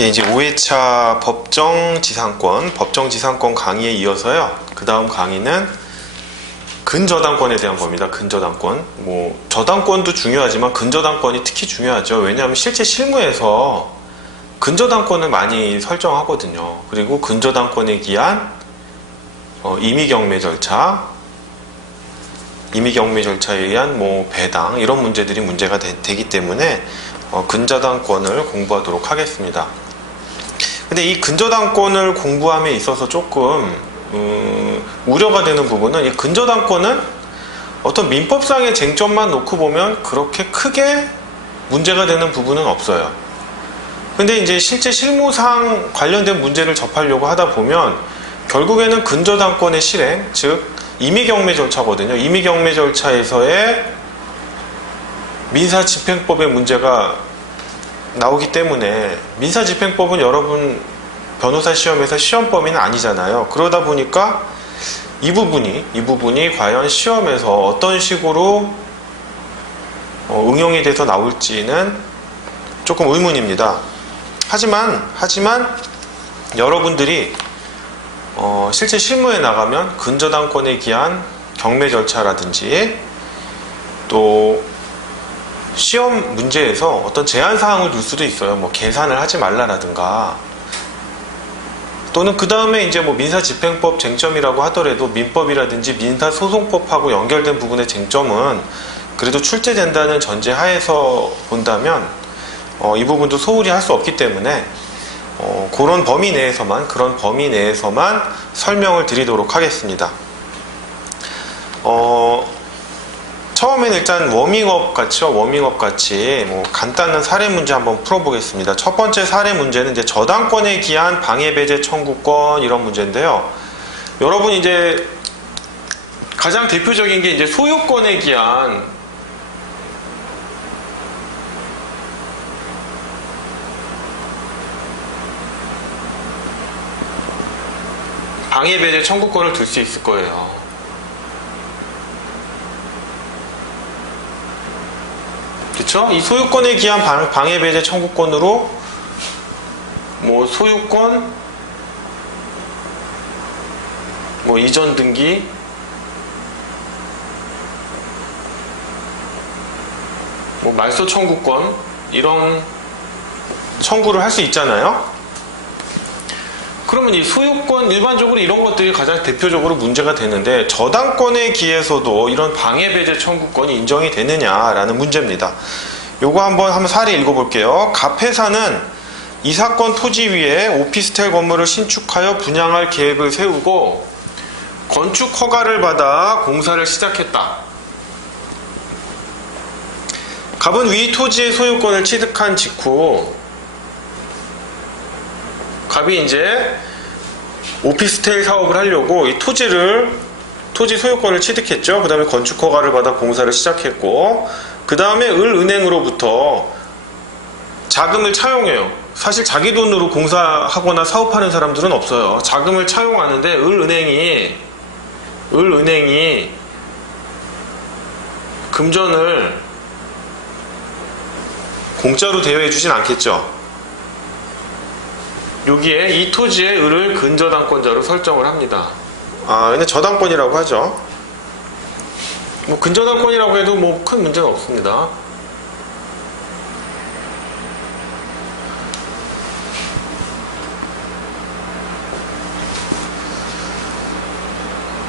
예, 이제 5회차 법정지상권 강의에 이어서요. 그 다음 강의는 근저당권에 대한 겁니다. 근저당권. 저당권도 중요하지만 근저당권이 특히 중요하죠. 왜냐하면 실제 실무에서 근저당권을 많이 설정하거든요. 그리고 근저당권에 기한 임의경매 절차에 의한 배당 이런 문제들이 문제가 되기 때문에 근저당권을 공부하도록 하겠습니다. 근데 이 근저당권을 공부함에 있어서 조금 우려가 되는 부분은 이 근저당권은 어떤 민법상의 쟁점만 놓고 보면 그렇게 크게 문제가 되는 부분은 없어요. 근데 이제 실제 실무상 관련된 문제를 접하려고 하다 보면 결국에는 근저당권의 실행, 즉 임의경매 절차거든요. 임의경매 절차에서의 민사집행법의 문제가 나오기 때문에 민사집행법은 여러분 변호사 시험에서 시험 범위는 아니잖아요. 그러다 보니까 이 부분이 과연 시험에서 어떤 식으로 응용이 돼서 나올지는 조금 의문입니다. 하지만 여러분들이 실제 실무에 나가면 근저당권에 기한 경매 절차라든지 또 시험 문제에서 어떤 제한사항을 둘 수도 있어요. 계산을 하지 말라라든가 또는 그 다음에 이제 민사집행법 쟁점이라고 하더라도 민법이라든지 민사소송법하고 연결된 부분의 쟁점은 그래도 출제된다는 전제 하에서 본다면 이 부분도 소홀히 할 수 없기 때문에 그런 범위 내에서만 설명을 드리도록 하겠습니다. 처음에는 일단 워밍업 같이 간단한 사례 문제 한번 풀어보겠습니다. 첫 번째 사례 문제는 이제 저당권에 기한 방해배제 청구권 이런 문제인데요. 여러분 이제 가장 대표적인 게 이제 소유권에 기한 방해배제 청구권을 들 수 있을 거예요. 그쵸? 이 소유권에 기한 방해배제 청구권으로 소유권 이전 등기 말소 청구권 이런 청구를 할 수 있잖아요. 그러면 이 소유권 일반적으로 이런 것들이 가장 대표적으로 문제가 되는데 저당권에 기해서도 이런 방해배제 청구권이 인정이 되느냐라는 문제입니다. 요거 한번 사례 읽어볼게요. 갑회사는 이 사건 토지 위에 오피스텔 건물을 신축하여 분양할 계획을 세우고 건축 허가를 받아 공사를 시작했다. 갑은 위 토지의 소유권을 취득한 직후 갑이 이제 오피스텔 사업을 하려고 이 토지 소유권을 취득했죠. 그 다음에 건축 허가를 받아 공사를 시작했고 그 다음에 을은행으로부터 자금을 차용해요. 사실 자기 돈으로 공사하거나 사업하는 사람들은 없어요. 자금을 차용하는데 을은행이 금전을 공짜로 대여해 주진 않겠죠. 여기에 이 토지의 을을 근저당권자로 설정을 합니다. 근데 저당권이라고 하죠. 근저당권이라고 해도 큰 문제는 없습니다.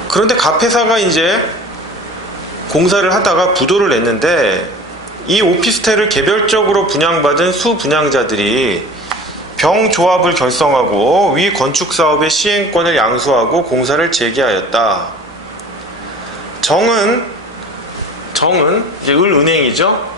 그런데 갑회사가 이제 공사를 하다가 부도를 냈는데 이 오피스텔을 개별적으로 분양받은 수분양자들이 병조합을 결성하고 위 건축사업의 시행권을 양수하고 공사를 재개하였다. 정은 이제 을은행이죠.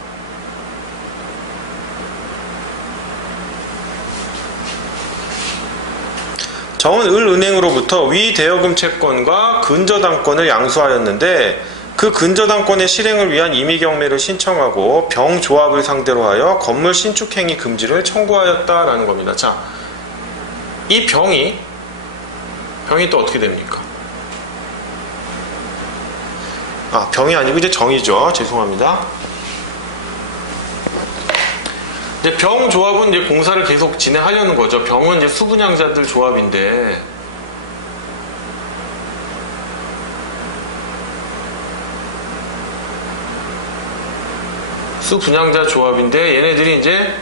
정은 을은행으로부터 위 대여금 채권과 근저당권을 양수하였는데 그 근저당권의 실행을 위한 임의경매를 신청하고 병조합을 상대로 하여 건물 신축행위 금지를 청구하였다라는 겁니다. 자, 이 병이 또 어떻게 됩니까? 병이 아니고 이제 정이죠. 죄송합니다. 이제 병 조합은 이제 공사를 계속 진행하려는 거죠. 병은 이제 수분양자들 조합인데, 수분양자 조합인데 얘네들이 이제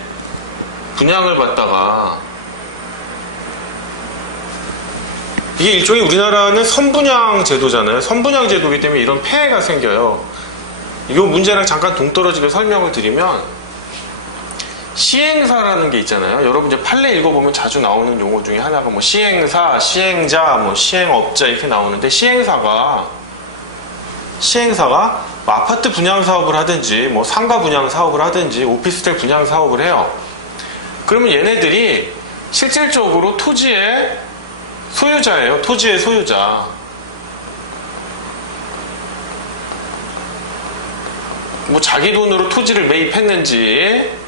분양을 받다가, 이게 일종의 우리나라는 선분양 제도잖아요. 선분양 제도이기 때문에 이런 폐해가 생겨요. 이 문제랑 잠깐 동떨어지게 설명을 드리면, 시행사라는 게 있잖아요. 여러분 이제 판례 읽어보면 자주 나오는 용어 중에 하나가 뭐 시행사, 시행자, 뭐 시행업자 이렇게 나오는데, 시행사가 뭐 아파트 분양 사업을 하든지 뭐 상가 분양 사업을 하든지 오피스텔 분양 사업을 해요. 그러면 얘네들이 실질적으로 토지의 소유자예요. 토지의 소유자. 뭐 자기 돈으로 토지를 매입했는지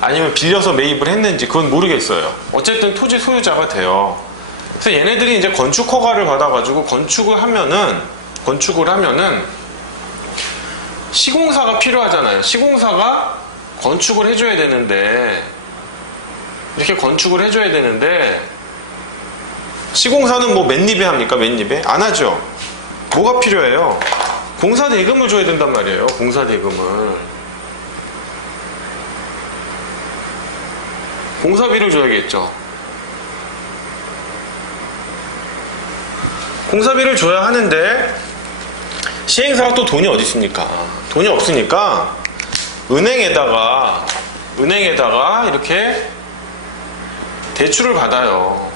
아니면 빌려서 매입을 했는지 그건 모르겠어요. 어쨌든 토지 소유자가 돼요. 그래서 얘네들이 이제 건축 허가를 받아가지고 건축을 하면은 시공사가 필요하잖아요. 시공사가 건축을 해줘야 되는데, 이렇게 건축을 해줘야 되는데, 시공사는 뭐 맨입에 합니까? 맨입에? 안 하죠. 뭐가 필요해요? 공사 대금을 줘야 된단 말이에요. 공사 대금을. 공사비를 줘야겠죠. 공사비를 줘야 하는데, 시행사가 또 돈이 어디 있습니까? 돈이 없으니까 은행에다가 이렇게 대출을 받아요.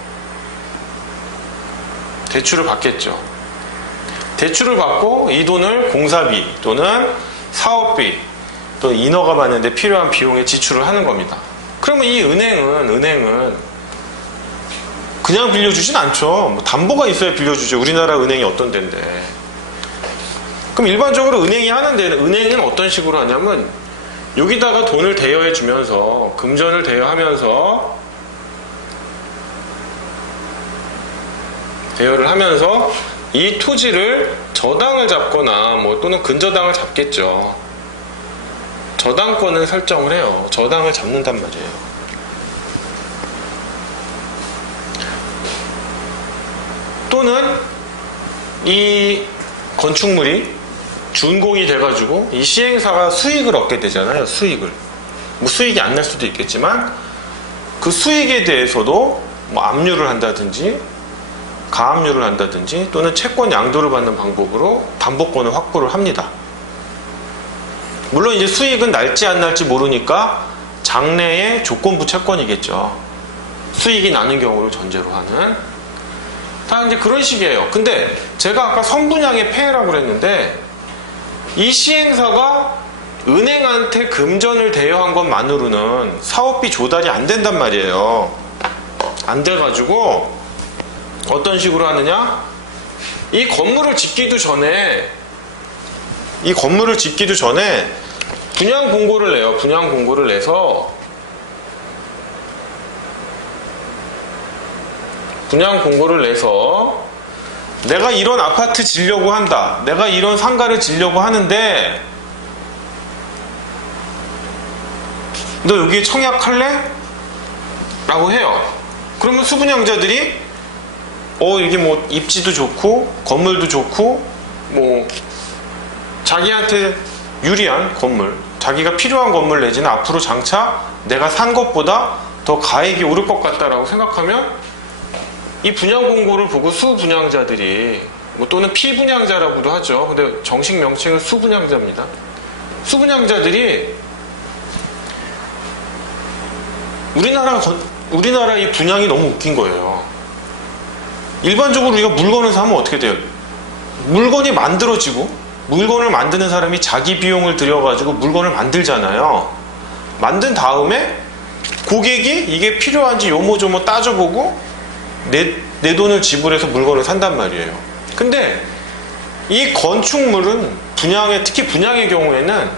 대출을 받겠죠. 대출을 받고 이 돈을 공사비 또는 사업비 또 인허가 받는데 필요한 비용에 지출을 하는 겁니다. 그러면 이 은행은 그냥 빌려주진 않죠. 뭐 담보가 있어야 빌려주죠. 우리나라 은행이 어떤 데인데. 그럼 일반적으로 은행이 하는데, 은행은 어떤 식으로 하냐면 여기다가 돈을 대여해 주면서, 금전을 대여하면서, 대여를 하면서 이 토지를 저당을 잡거나 뭐 또는 근저당을 잡겠죠. 저당권을 설정을 해요. 저당을 잡는단 말이에요. 또는 이 건축물이 준공이 돼가지고 이 시행사가 수익을 얻게 되잖아요. 수익을. 뭐 수익이 안 날 수도 있겠지만 그 수익에 대해서도 뭐 압류를 한다든지 가압류를 한다든지 또는 채권 양도를 받는 방법으로 담보권을 확보를 합니다. 물론 이제 수익은 날지 안 날지 모르니까 장래의 조건부 채권이겠죠. 수익이 나는 경우를 전제로 하는. 다 이제 그런 식이에요. 근데 제가 아까 선분양의 폐해라고 그랬는데, 이 시행사가 은행한테 금전을 대여한 것만으로는 사업비 조달이 안 된단 말이에요. 안 돼가지고 어떤 식으로 하느냐? 이 건물을 짓기도 전에 분양 공고를 내요. 분양 공고를 내서 내가 이런 아파트 지려고 한다. 내가 이런 상가를 지려고 하는데 너 여기에 청약할래? 라고 해요. 그러면 수분양자들이 이게 뭐 입지도 좋고 건물도 좋고 뭐 자기한테 유리한 건물, 자기가 필요한 건물 내지는 앞으로 장차 내가 산 것보다 더 가액이 오를 것 같다라고 생각하면 이 분양 공고를 보고 수분양자들이 뭐 또는 피분양자라고도 하죠. 근데 정식 명칭은 수분양자입니다. 수분양자들이 우리나라 이 분양이 너무 웃긴 거예요. 일반적으로 우리가 물건을 사면 어떻게 돼요? 물건이 만들어지고 물건을 만드는 사람이 자기 비용을 들여가지고 물건을 만들잖아요. 만든 다음에 고객이 이게 필요한지 요모조모 따져보고 내 돈을 지불해서 물건을 산단 말이에요. 근데 이 건축물은 특히 분양의 경우에는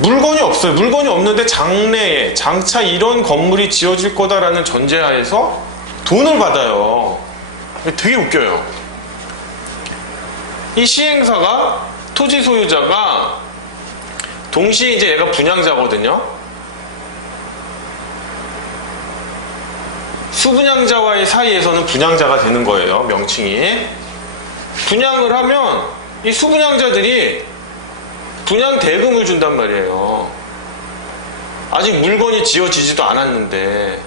물건이 없어요. 물건이 없는데 장래에 장차 이런 건물이 지어질 거다라는 전제하에서 돈을 받아요. 되게 웃겨요. 이 시행사가, 토지 소유자가 동시에 이제 얘가 분양자거든요. 수분양자와의 사이에서는 분양자가 되는 거예요. 명칭이. 분양을 하면 이 수분양자들이 분양 대금을 준단 말이에요. 아직 물건이 지어지지도 않았는데.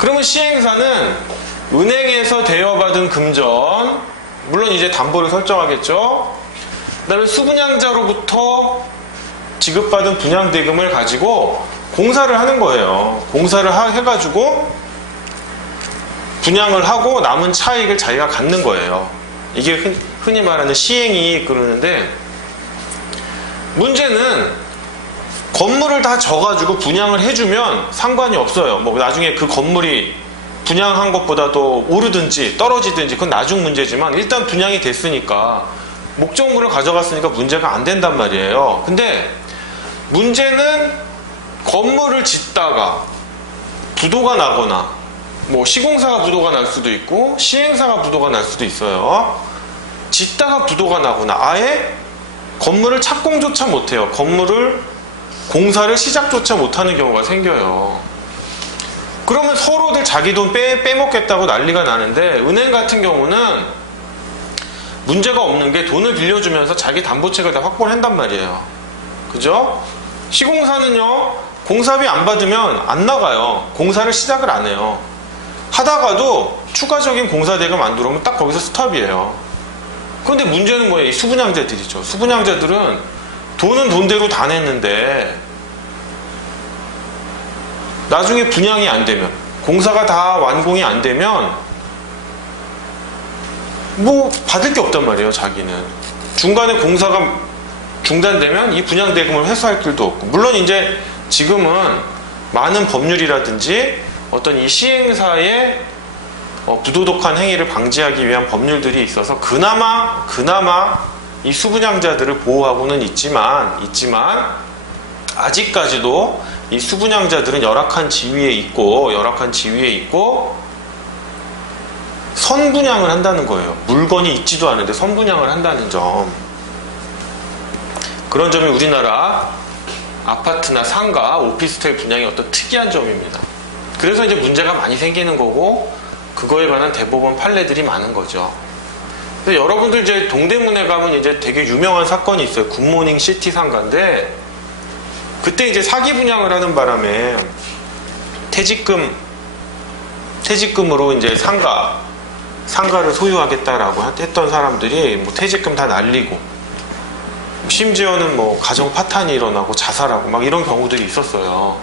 그러면 시행사는 은행에서 대여받은 금전, 물론 이제 담보를 설정하겠죠. 그다음에 수분양자로부터 지급받은 분양대금을 가지고 공사를 하는 거예요. 공사를 해가지고 분양을 하고 남은 차익을 자기가 갖는 거예요. 이게 흔히 말하는 시행이익 그러는데, 문제는 건물을 다 져가지고 분양을 해주면 상관이 없어요. 뭐 나중에 그 건물이 분양한 것보다 더 오르든지 떨어지든지 그건 나중 문제지만, 일단 분양이 됐으니까 목적물을 가져갔으니까 문제가 안 된단 말이에요. 근데 문제는 건물을 짓다가 부도가 나거나, 뭐 시공사가 부도가 날 수도 있고 시행사가 부도가 날 수도 있어요. 짓다가 부도가 나거나 아예 건물을 착공조차 못해요. 공사를 시작조차 못하는 경우가 생겨요. 그러면 서로들 자기 돈 빼먹겠다고 난리가 나는데, 은행 같은 경우는 문제가 없는 게 돈을 빌려주면서 자기 담보책을 다 확보를 한단 말이에요. 그죠? 시공사는요, 공사비 안 받으면 안 나가요. 공사를 시작을 안 해요. 하다가도 추가적인 공사 대금 안 들어오면 딱 거기서 스톱이에요. 그런데 문제는 뭐예요? 이 수분양자들이죠. 수분양자들은 돈은 돈대로 다 냈는데 나중에 분양이 안 되면, 공사가 다 완공이 안 되면 뭐 받을 게 없단 말이에요. 자기는 중간에 공사가 중단되면 이 분양대금을 회수할 길도 없고, 물론 이제 지금은 많은 법률이라든지 어떤 이 시행사의 부도덕한 행위를 방지하기 위한 법률들이 있어서 그나마 이 수분양자들을 보호하고는 있지만 아직까지도 이 수분양자들은 열악한 지위에 있고 선분양을 한다는 거예요. 물건이 있지도 않은데 선분양을 한다는 점. 그런 점이 우리나라 아파트나 상가, 오피스텔 분양의 어떤 특이한 점입니다. 그래서 이제 문제가 많이 생기는 거고, 그거에 관한 대법원 판례들이 많은 거죠. 근데 여러분들 이제 동대문에 가면 이제 되게 유명한 사건이 있어요. 굿모닝 시티 상가인데, 그때 이제 사기 분양을 하는 바람에 퇴직금으로 이제 상가를 소유하겠다라고 했던 사람들이 뭐 퇴직금 다 날리고, 심지어는 뭐 가정 파탄이 일어나고 자살하고 막 이런 경우들이 있었어요.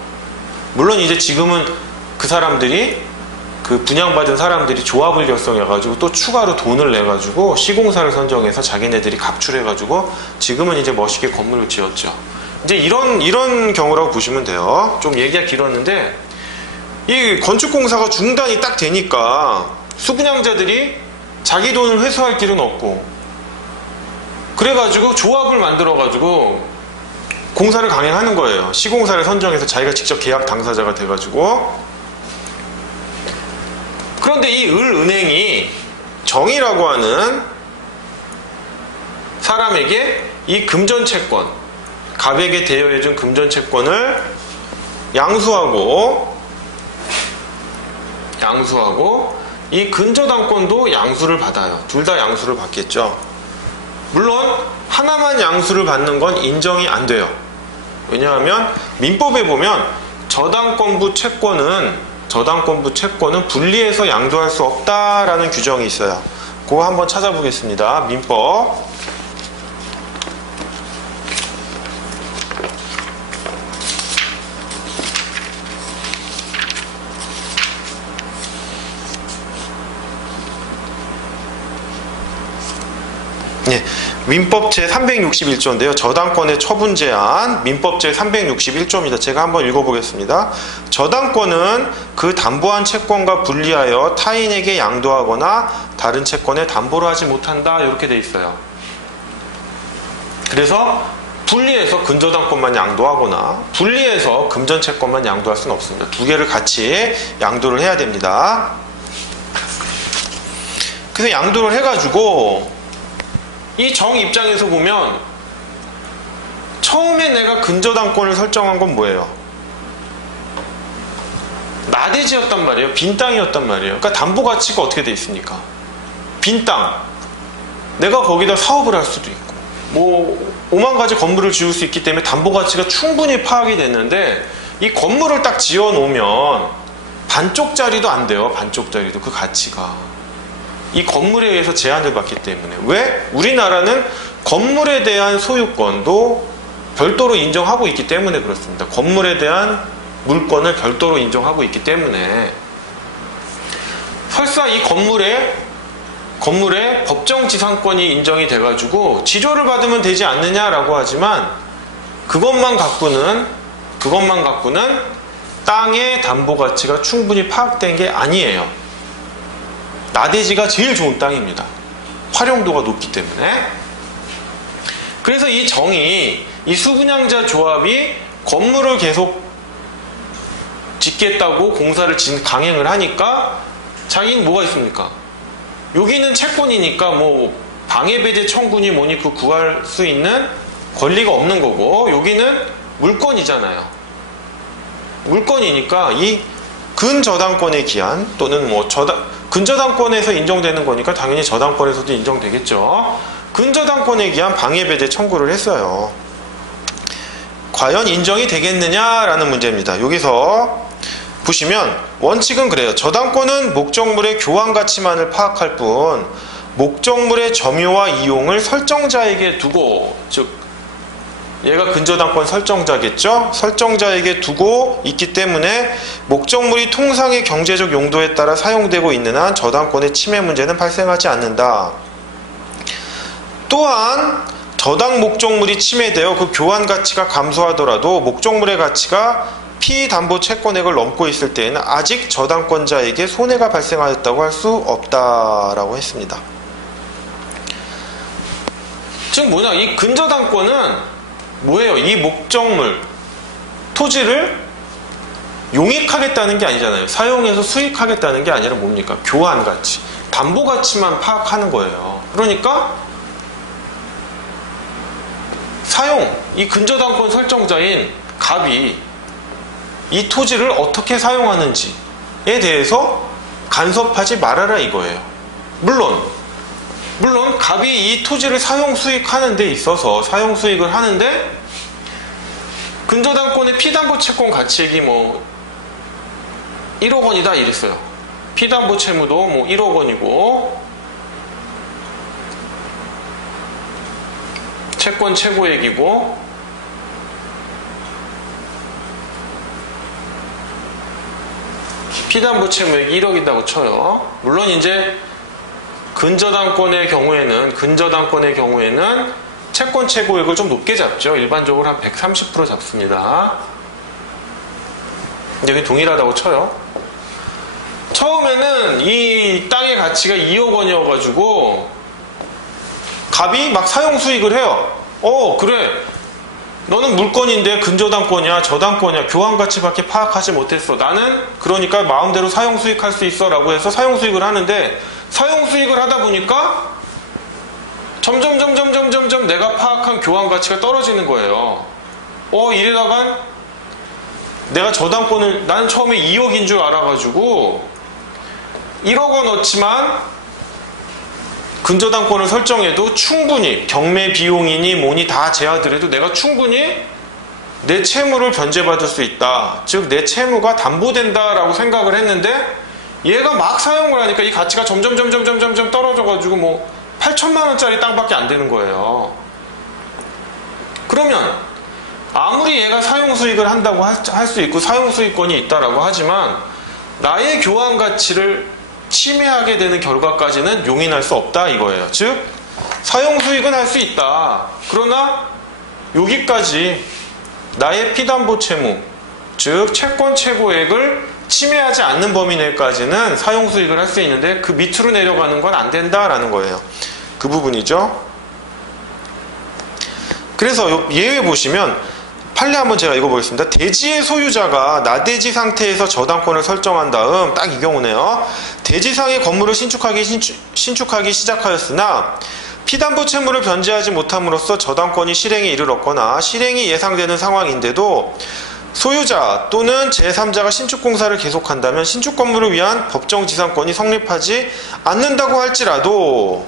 물론 이제 지금은 그 사람들이, 그 분양받은 사람들이 조합을 결성해가지고 또 추가로 돈을 내가지고 시공사를 선정해서 자기네들이 각출해가지고 지금은 이제 멋있게 건물을 지었죠. 이제 이런 경우라고 보시면 돼요. 좀 얘기가 길었는데, 이 건축공사가 중단이 딱 되니까 수분양자들이 자기 돈을 회수할 길은 없고, 그래가지고 조합을 만들어가지고 공사를 강행하는 거예요. 시공사를 선정해서 자기가 직접 계약 당사자가 돼가지고. 그런데 이 을은행이 정이라고 하는 사람에게 이 금전채권, 갑에게 대여해준 금전채권을 양수하고 이 근저당권도 양수를 받아요. 둘 다 양수를 받겠죠. 물론 하나만 양수를 받는 건 인정이 안 돼요. 왜냐하면 민법에 보면 저당권부 채권은 분리해서 양도할 수 없다라는 규정이 있어요. 그거 한번 찾아보겠습니다. 민법. 네, 민법 제361조인데요. 저당권의 처분 제한, 민법 제361조입니다. 제가 한번 읽어보겠습니다. 저당권은 그 담보한 채권과 분리하여 타인에게 양도하거나 다른 채권에 담보로 하지 못한다, 이렇게 돼 있어요. 그래서 분리해서 근저당권만 양도하거나 분리해서 금전채권만 양도할 수는 없습니다. 두 개를 같이 양도를 해야 됩니다. 그래서 양도를 해가지고 이 정 입장에서 보면 처음에 내가 근저당권을 설정한 건 뭐예요? 나대지였단 말이에요. 빈 땅이었단 말이에요. 그러니까 담보 가치가 어떻게 돼 있습니까? 빈 땅. 내가 거기다 사업을 할 수도 있고 뭐 5만 가지 건물을 지을 수 있기 때문에 담보 가치가 충분히 파악이 됐는데 이 건물을 딱 지어 놓으면 반쪽짜리도 안 돼요. 반쪽짜리도 그 가치가 이 건물에 의해서 제한을 받기 때문에. 왜? 우리나라는 건물에 대한 소유권도 별도로 인정하고 있기 때문에 그렇습니다. 건물에 대한 물권을 별도로 인정하고 있기 때문에 설사 이 건물에 법정 지상권이 인정이 돼가지고 지조를 받으면 되지 않느냐라고 하지만 그것만 갖고는 땅의 담보 가치가 충분히 파악된 게 아니에요. 나대지가 제일 좋은 땅입니다. 활용도가 높기 때문에. 그래서 이 정의, 이 수분양자 조합이 건물을 계속 짓겠다고 공사를 강행을 하니까 자기는 뭐가 있습니까? 여기는 채권이니까 뭐 방해배제 청구니 뭐니 그 구할 수 있는 권리가 없는 거고 여기는 물권이잖아요. 물권이니까 이 근저당권의 기한 또는 뭐 근저당권에서 인정되는 거니까 당연히 저당권에서도 인정되겠죠. 근저당권에 기한 방해배제 청구를 했어요. 과연 인정이 되겠느냐라는 문제입니다. 여기서 보시면 원칙은 그래요. 저당권은 목적물의 교환 가치만을 파악할 뿐 목적물의 점유와 이용을 설정자에게 두고, 즉 얘가 근저당권 설정자겠죠? 설정자에게 두고 있기 때문에 목적물이 통상의 경제적 용도에 따라 사용되고 있는 한 저당권의 침해 문제는 발생하지 않는다. 또한 저당 목적물이 침해되어 그 교환 가치가 감소하더라도 목적물의 가치가 피담보 채권액을 넘고 있을 때에는 아직 저당권자에게 손해가 발생하였다고 할 수 없다라고 했습니다. 즉 뭐냐, 이 근저당권은 뭐예요? 이 목적물, 토지를 용익하겠다는 게 아니잖아요. 사용해서 수익하겠다는 게 아니라 뭡니까? 교환 가치, 담보 가치만 파악하는 거예요. 그러니까 이 근저당권 설정자인 갑이 이 토지를 어떻게 사용하는지에 대해서 간섭하지 말아라 이거예요. 물론 갑이 이 토지를 사용 수익하는 데 있어서 사용 수익을 하는데 근저당권의 피담보 채권 가치액이 뭐 1억 원이다 이랬어요. 피담보 채무도 뭐 1억 원이고 채권 최고액이고 피담보 채무액이 1억이라고 쳐요. 물론 이제 근저당권의 경우에는 채권 최고액을 좀 높게 잡죠. 일반적으로 한 130% 잡습니다. 여기 동일하다고 쳐요. 처음에는 이 땅의 가치가 2억 원이어가지고 갑이 막 사용 수익을 해요. 그래, 너는 물권인데 근저당권이야 저당권이야 교환 가치밖에 파악하지 못했어. 나는 그러니까 마음대로 사용 수익할 수 있어 라고 해서 사용 수익을 하는데, 사용 수익을 하다 보니까 점점 내가 파악한 교환 가치가 떨어지는 거예요. 이러다간 내가 저당권을, 나는 처음에 2억인 줄 알아가지고 1억 원 넣지만 근저당권을 설정해도 충분히 경매 비용이니 뭐니 다 제하더라도 내가 충분히 내 채무를 변제받을 수 있다. 즉 내 채무가 담보된다라고 생각을 했는데 얘가 막 사용을 하니까 이 가치가 점점 떨어져가지고 뭐 8천만 원짜리 땅밖에 안 되는 거예요. 그러면 아무리 얘가 사용 수익을 한다고 할 수 있고 사용 수익권이 있다라고 하지만 나의 교환 가치를 침해하게 되는 결과까지는 용인할 수 없다 이거예요. 즉 사용 수익은 할 수 있다. 그러나 여기까지 나의 피담보 채무, 즉 채권 최고액을 침해하지 않는 범위 내까지는 사용 수익을 할 수 있는데 그 밑으로 내려가는 건 안 된다라는 거예요. 그 부분이죠. 그래서 예외 보시면 판례 한번 제가 읽어보겠습니다. 대지의 소유자가 나대지 상태에서 저당권을 설정한 다음 딱 이 경우네요. 대지상의 건물을 신축하기 시작하였으나 피담보 채무를 변제하지 못함으로써 저당권이 실행에 이르렀거나 실행이 예상되는 상황인데도 소유자 또는 제3자가 신축공사를 계속한다면 신축 건물을 위한 법정지상권이 성립하지 않는다고 할지라도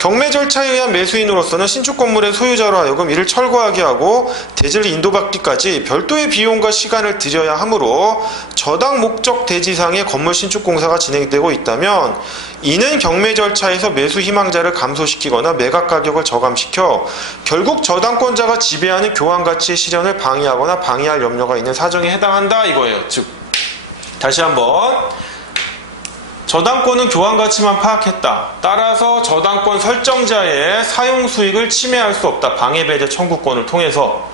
경매 절차에 의한 매수인으로서는 신축 건물의 소유자로 하여금 이를 철거하게 하고 대지를 인도받기까지 별도의 비용과 시간을 들여야 하므로 저당 목적 대지상의 건물 신축 공사가 진행되고 있다면 이는 경매 절차에서 매수 희망자를 감소시키거나 매각 가격을 저감시켜 결국 저당권자가 지배하는 교환 가치의 실현을 방해하거나 방해할 염려가 있는 사정에 해당한다 이거예요. 즉 다시 한번 저당권은 교환 가치만 파악했다. 따라서 저당권 설정자의 사용 수익을 침해할 수 없다. 방해 배제 청구권을 통해서.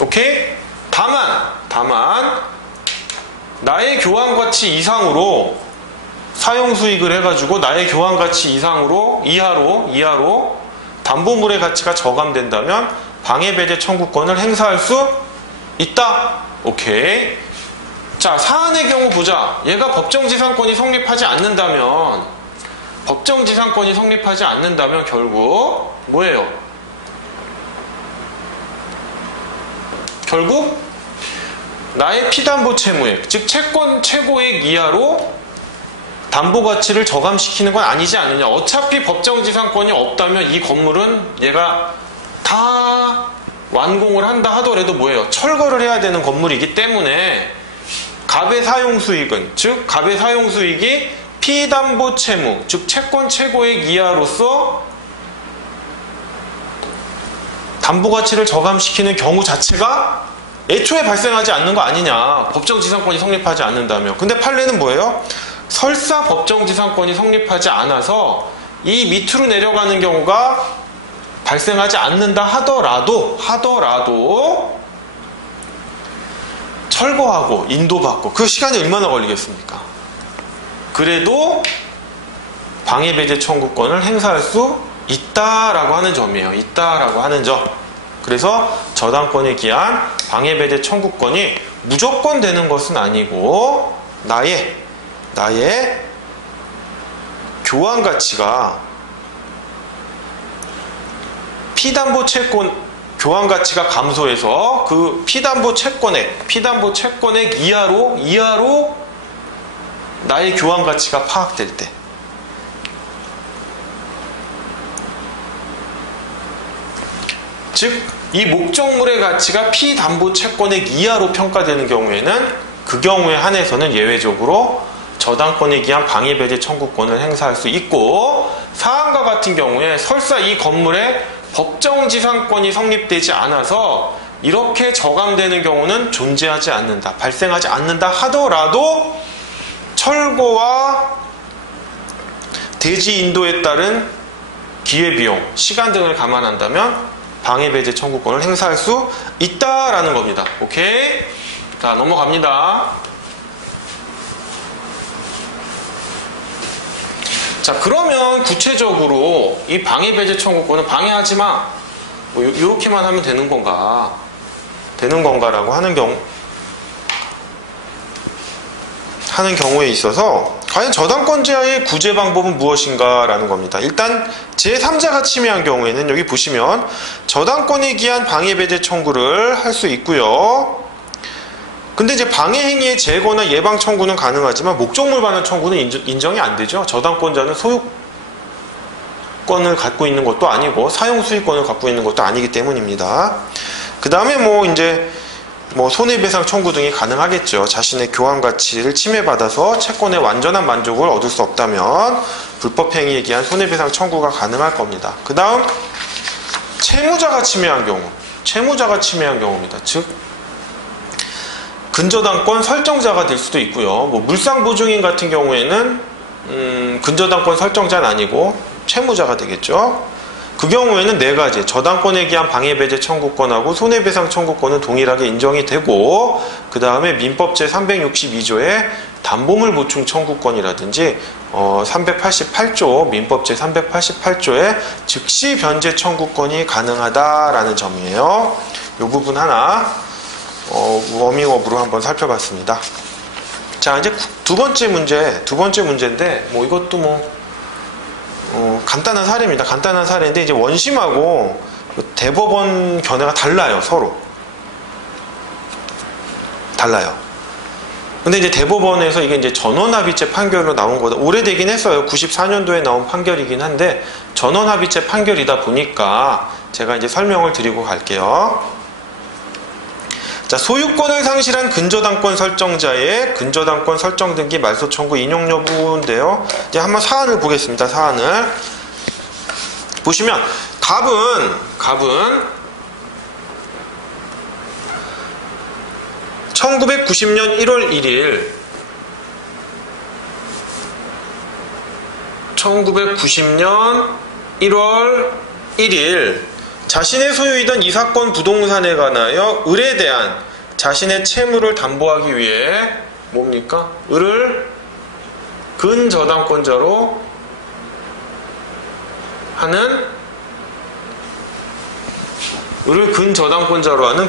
오케이? 다만 나의 교환 가치 이상으로 사용 수익을 해가지고 나의 교환 가치 이하로 담보물의 가치가 저감된다면 방해 배제 청구권을 행사할 수 있다. 오케이. 자, 사안의 경우 보자. 얘가 법정지상권이 성립하지 않는다면 결국 뭐예요? 결국 나의 피담보 채무액, 즉 채권 최고액 이하로 담보 가치를 저감시키는 건 아니지 않느냐. 어차피 법정지상권이 없다면 이 건물은 얘가 다 완공을 한다 하더라도 뭐예요? 철거를 해야 되는 건물이기 때문에 갑의 사용수익은, 즉 갑의 사용수익이 피담보 채무, 즉 채권 최고액 이하로서 담보가치를 저감시키는 경우 자체가 애초에 발생하지 않는 거 아니냐. 법정지상권이 성립하지 않는다면. 근데 판례는 뭐예요? 설사 법정지상권이 성립하지 않아서 이 밑으로 내려가는 경우가 발생하지 않는다 하더라도 철거하고 인도받고 그 시간이 얼마나 걸리겠습니까? 그래도 방해배제 청구권을 행사할 수 있다라고 하는 점이에요. 있다라고 하는 점. 그래서 저당권에 기한 방해배제 청구권이 무조건 되는 것은 아니고 나의 교환 가치가 피담보 채권 교환 가치가 감소해서 그 피담보 채권액 이하로 나의 교환 가치가 파악될 때, 즉 이 목적물의 가치가 피담보 채권액 이하로 평가되는 경우에는 그 경우에 한해서는 예외적으로 저당권에 기한 방해배제 청구권을 행사할 수 있고, 사안과 같은 경우에 설사 이 건물에 법정지상권이 성립되지 않아서 이렇게 저감되는 경우는 존재하지 않는다, 발생하지 않는다 하더라도 철거와 대지 인도에 따른 기회비용, 시간 등을 감안한다면 방해배제 청구권을 행사할 수 있다라는 겁니다. 오케이? 자, 넘어갑니다. 자, 그러면 구체적으로 이 방해배제 청구권은 방해하지 마, 뭐 이렇게만 하면 되는 건가라고 하는 경우에 있어서 과연 저당권자의 구제 방법은 무엇인가라는 겁니다. 일단 제3자가 침해한 경우에는 여기 보시면 저당권에 기한 방해배제 청구를 할 수 있고요. 근데 이제 방해행위의 제거나 예방 청구는 가능하지만 목적물 반환 청구는 인정이 안 되죠. 저당권자는 소유권을 갖고 있는 것도 아니고 사용 수익권을 갖고 있는 것도 아니기 때문입니다. 그 다음에 손해배상 청구 등이 가능하겠죠. 자신의 교환 가치를 침해받아서 채권의 완전한 만족을 얻을 수 없다면 불법 행위에 기한 손해배상 청구가 가능할 겁니다. 그 다음 채무자가 침해한 경우입니다. 즉 근저당권 설정자가 될 수도 있고요. 물상보증인 같은 경우에는 근저당권 설정자는 아니고 채무자가 되겠죠. 그 경우에는 네 가지, 저당권에 기한 방해배제 청구권하고 손해배상 청구권은 동일하게 인정이 되고, 그 다음에 민법 제362조의 담보물 보충 청구권이라든지 388조 민법 제388조의 즉시 변제 청구권이 가능하다라는 점이에요. 이 부분 하나 워밍업으로 한번 살펴봤습니다. 자, 이제 두 번째 문제인데 이것도 간단한 사례입니다. 간단한 사례인데 이제 원심하고 대법원 견해가 달라요, 서로. 달라요. 근데 이제 대법원에서 이게 이제 전원합의체 판결로 나온 거다. 오래되긴 했어요. 94년도에 나온 판결이긴 한데 전원합의체 판결이다 보니까 제가 이제 설명을 드리고 갈게요. 자, 소유권을 상실한 근저당권 설정자의 근저당권 설정 등기 말소 청구 인용 여부인데요. 이제 한번 사안을 보겠습니다. 사안을 보시면 갑은 1990년 1월 1일 1990년 1월 1일 자신의 소유이던 이 사건 부동산에 관하여 을에 대한 자신의 채무를 담보하기 위해 뭡니까? 을을 근저당권자로 하는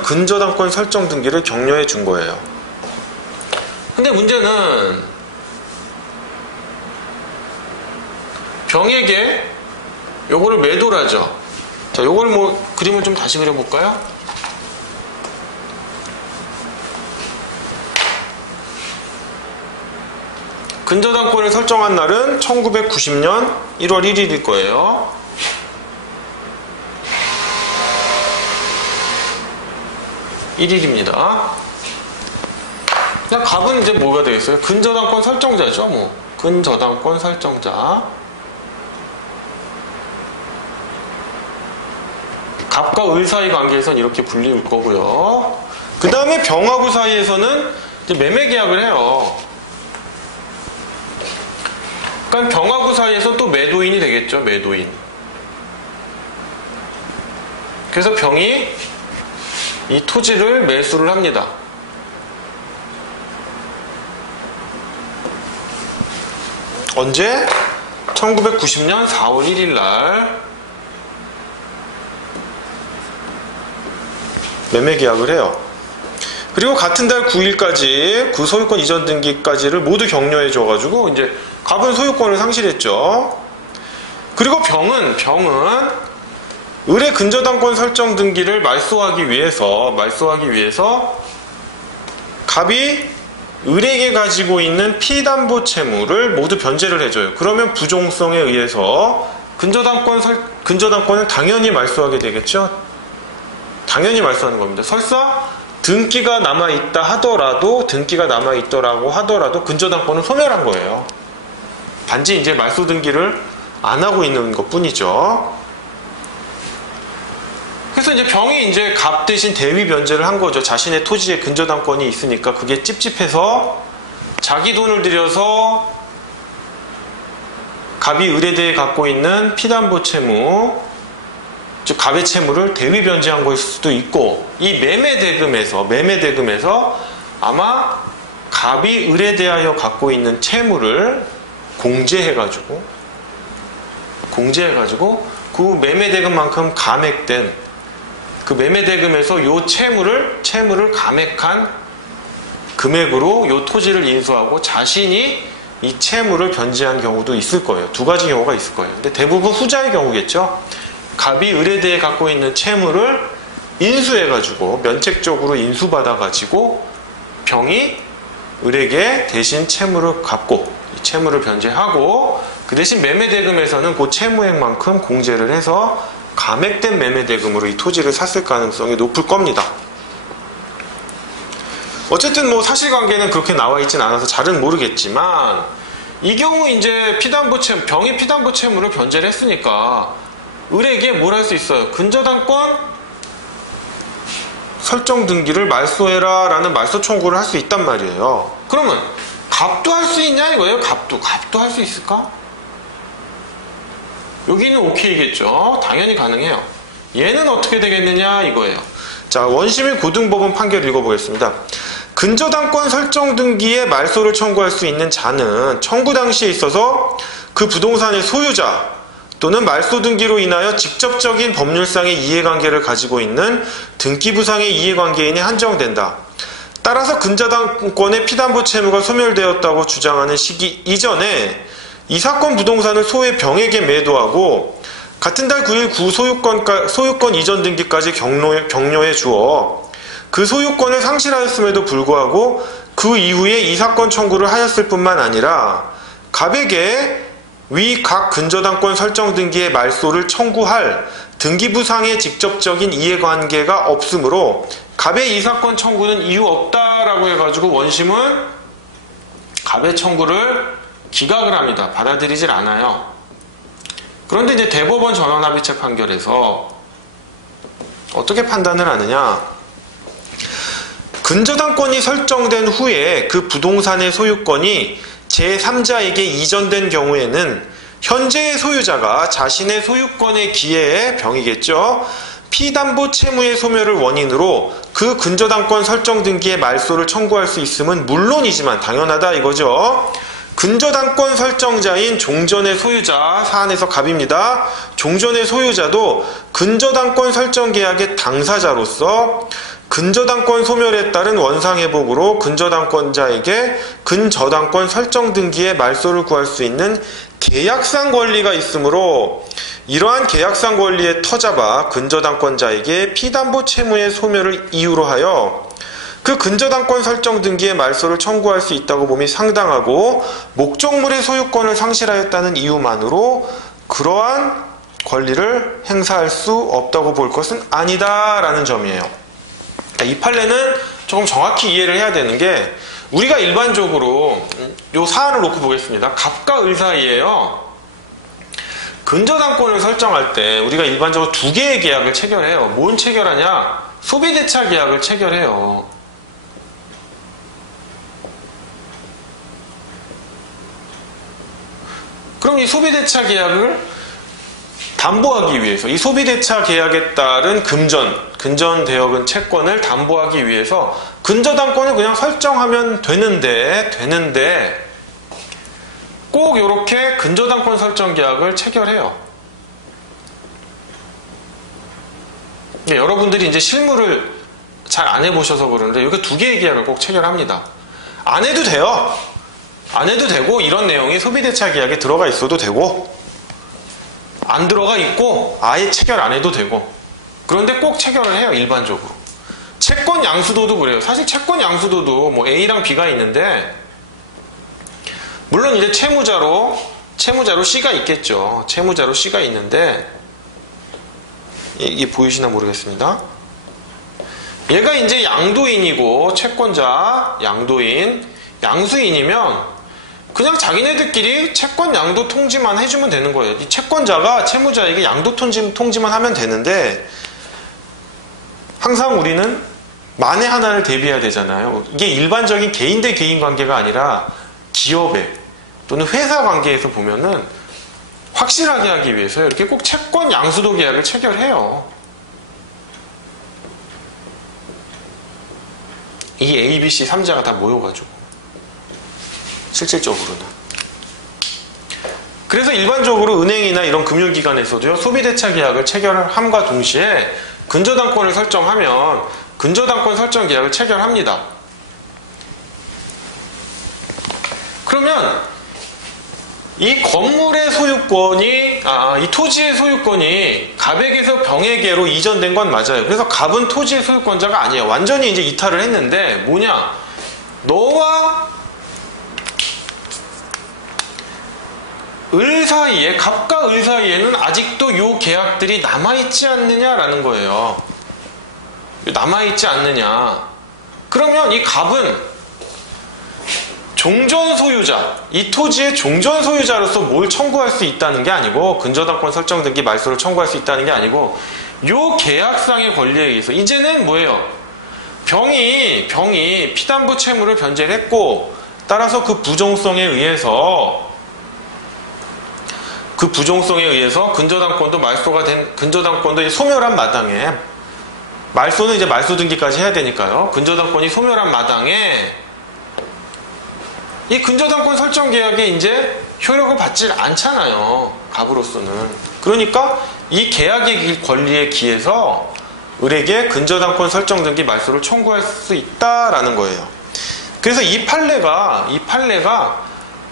근저당권 설정 등기를 격려해 준 거예요. 근데 문제는 병에게 요거를 매도를 하죠. 자, 요걸 그림을 좀 다시 그려볼까요? 근저당권을 설정한 날은 1990년 1월 1일일 거예요. (1일입니다) 갑은 이제 뭐가 되겠어요? 근저당권 설정자죠. 근저당권 설정자. 갑과 을 사이 관계에서는 이렇게 불리울 거고요. 그 다음에 병하고 사이에서는 이제 매매 계약을 해요. 그러니까 병하고 사이에서 또 매도인이 되겠죠. 매도인. 그래서 병이 이 토지를 매수를 합니다. 언제? 1990년 4월 1일 날 매매 계약을 해요. 그리고 같은 달 9일까지 그 소유권 이전 등기까지를 모두 격려해 줘가지고 이제 갑은 소유권을 상실했죠. 그리고 병은 을의 근저당권 설정 등기를 말소하기 위해서 갑이 을에게 가지고 있는 피담보 채무를 모두 변제를 해줘요. 그러면 부종성에 의해서 근저당권은 당연히 말소하게 되겠죠. 당연히 말소하는 겁니다. 설사 등기가 남아있다 하더라도 근저당권은 소멸한 거예요. 단지 이제 말소 등기를 안 하고 있는 것 뿐이죠. 그래서 이제 병이 이제 갑 대신 대위 변제를 한 거죠. 자신의 토지에 근저당권이 있으니까 그게 찝찝해서 자기 돈을 들여서 갑이 을에 대해 갖고 있는 피담보 채무, 즉 갑의 채무를 대위 변제한 거일 수도 있고, 이 매매 대금에서 아마 갑이 을에 대하여 갖고 있는 채무를 공제해가지고 그 매매 대금만큼 감액된 그 매매 대금에서 요 채무를 감액한 금액으로 요 토지를 인수하고 자신이 이 채무를 변제한 경우도 있을 거예요. 두 가지 경우가 있을 거예요. 근데 대부분 후자의 경우겠죠. 갑이 을에 대해 갖고 있는 채무를 인수해가지고 면책적으로 인수받아가지고 병이 을에게 대신 채무를 갚고 이 채무를 변제하고 그 대신 매매 대금에서는 그 채무액만큼 공제를 해서 감액된 매매 대금으로 이 토지를 샀을 가능성이 높을 겁니다. 어쨌든 사실관계는 그렇게 나와 있진 않아서 잘은 모르겠지만 이 경우 이제 병이 피담보 채무를 변제를 했으니까 을에게 뭘 할 수 있어요? 근저당권 설정 등기를 말소해라 라는 말소 청구를 할 수 있단 말이에요. 그러면 갑도 할 수 있냐 이거예요? 갑도 할 수 있을까? 여기는 오케이겠죠. 당연히 가능해요. 얘는 어떻게 되겠느냐 이거예요. 자, 원시민 고등법원 판결 읽어보겠습니다. 근저당권 설정 등기에 말소를 청구할 수 있는 자는 청구 당시에 있어서 그 부동산의 소유자 또는 말소 등기로 인하여 직접적인 법률상의 이해관계를 가지고 있는 등기부상의 이해관계인이 한정된다. 따라서 근저당권의 피담보 채무가 소멸되었다고 주장하는 시기 이전에 이 사건 부동산을 소의 병에게 매도하고 같은 달 9일 구 소유권 이전 등기까지 격려해 주어 그 소유권을 상실하였음에도 불구하고 그 이후에 이사건 청구를 하였을 뿐만 아니라 갑에게 위 각 근저당권 설정 등기의 말소를 청구할 등기부상의 직접적인 이해관계가 없으므로 갑의 이사건 청구는 이유 없다라고 해가지고 원심은 갑의 청구를 기각을 합니다. 받아들이질 않아요. 그런데 이제 대법원 전원합의체 판결에서 어떻게 판단을 하느냐? 근저당권이 설정된 후에 그 부동산의 소유권이 제3자에게 이전된 경우에는 현재의 소유자가 자신의 소유권의 기해에 병이겠죠. 피담보 채무의 소멸을 원인으로 그 근저당권 설정 등기의 말소를 청구할 수 있음은 물론이지만 당연하다 이거죠. 근저당권 설정자인 종전의 소유자, 사안에서 갑입니다. 종전의 소유자도 근저당권 설정 계약의 당사자로서 근저당권 소멸에 따른 원상회복으로 근저당권자에게 근저당권 설정 등기의 말소를 구할 수 있는 계약상 권리가 있으므로 이러한 계약상 권리에 터잡아 근저당권자에게 피담보 채무의 소멸을 이유로 하여 그 근저당권 설정 등기의 말소를 청구할 수 있다고 봄이 상당하고 목적물의 소유권을 상실하였다는 이유만으로 그러한 권리를 행사할 수 없다고 볼 것은 아니다라는 점이에요. 이 판례는 조금 정확히 이해를 해야 되는 게 우리가 일반적으로 이 사안을 놓고 보겠습니다. 갑과 을 사이에요. 근저당권을 설정할 때 우리가 일반적으로 두 개의 계약을 체결해요. 뭔 체결하냐? 소비대차 계약을 체결해요. 그럼 이 소비대차 계약을 담보하기 위해서 이 소비대차 계약에 따른 근전대역은 채권을 담보하기 위해서 근저당권을 그냥 설정하면 되는데 꼭 이렇게 근저당권 설정 계약을 체결해요. 여러분들이 이제 실무를 잘 안 해보셔서 그러는데 이렇게 두 개의 계약을 꼭 체결합니다. 안 해도 돼요. 안 해도 되고 이런 내용이 소비대차 계약에 들어가 있어도 되고 안 들어가 있고 아예 체결 안 해도 되고 그런데 꼭 체결을 해요. 일반적으로. 채권 양수도도 그래요. 사실 채권 양수도도 뭐 A랑 B가 있는데 물론 이제 채무자로 C가 있겠죠. 채무자로 C가 있는데 이게 보이시나 모르겠습니다. 얘가 이제 양도인이고 채권자 양도인 양수인이면 그냥 자기네들끼리 채권 양도 통지만 해주면 되는 거예요. 이 채권자가 채무자에게 양도 통지만 하면 되는데 항상 우리는 만에 하나를 대비해야 되잖아요. 이게 일반적인 개인 대 개인 관계가 아니라 기업에 또는 회사 관계에서 보면은 확실하게 하기 위해서 이렇게 꼭 채권 양수도 계약을 체결해요. 이 A, B, C 3자가 다 모여가지고 실질적으로는. 그래서 일반적으로 은행이나 이런 금융기관에서도요, 소비대차 계약을 체결함과 동시에 근저당권을 설정하면 근저당권 설정 계약을 체결합니다. 그러면 이 건물의 소유권이, 이 토지의 소유권이 갑에게서 병에게로 이전된 건 맞아요. 그래서 갑은 토지의 소유권자가 아니에요. 완전히 이제 이탈을 했는데, 뭐냐? 너와 을 사이에, 갑과 을 사이에는 아직도 요 계약들이 남아있지 않느냐라는 거예요. 남아있지 않느냐. 그러면 이 갑은 종전 소유자, 이 토지의 종전 소유자로서 뭘 청구할 수 있다는 게 아니고, 근저당권 설정 등기 말소를 청구할 수 있다는 게 아니고, 요 계약상의 권리에 의해서, 이제는 뭐예요? 병이 피담보 채무를 변제를 했고, 따라서 그 부종성에 의해서 근저당권도 말소가 된, 근저당권도 이제 소멸한 마당에, 말소는 이제 말소 등기까지 해야 되니까요. 근저당권이 소멸한 마당에, 이 근저당권 설정 계약에 이제 효력을 받지 않잖아요. 갑으로서는. 그러니까 이 계약의 권리에 기해서 을에게 근저당권 설정 등기 말소를 청구할 수 있다라는 거예요. 그래서 이 판례가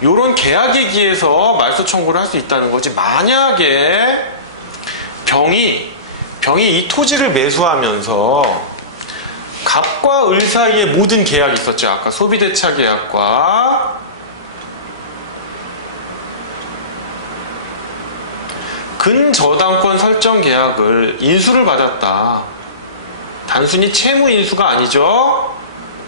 요런 계약에 기해서 말소 청구를 할 수 있다는 거지. 만약에 병이 이 토지를 매수하면서 갑과 을 사이에 모든 계약이 있었죠. 아까 소비대차 계약과 근저당권 설정 계약을 인수를 받았다. 단순히 채무 인수가 아니죠.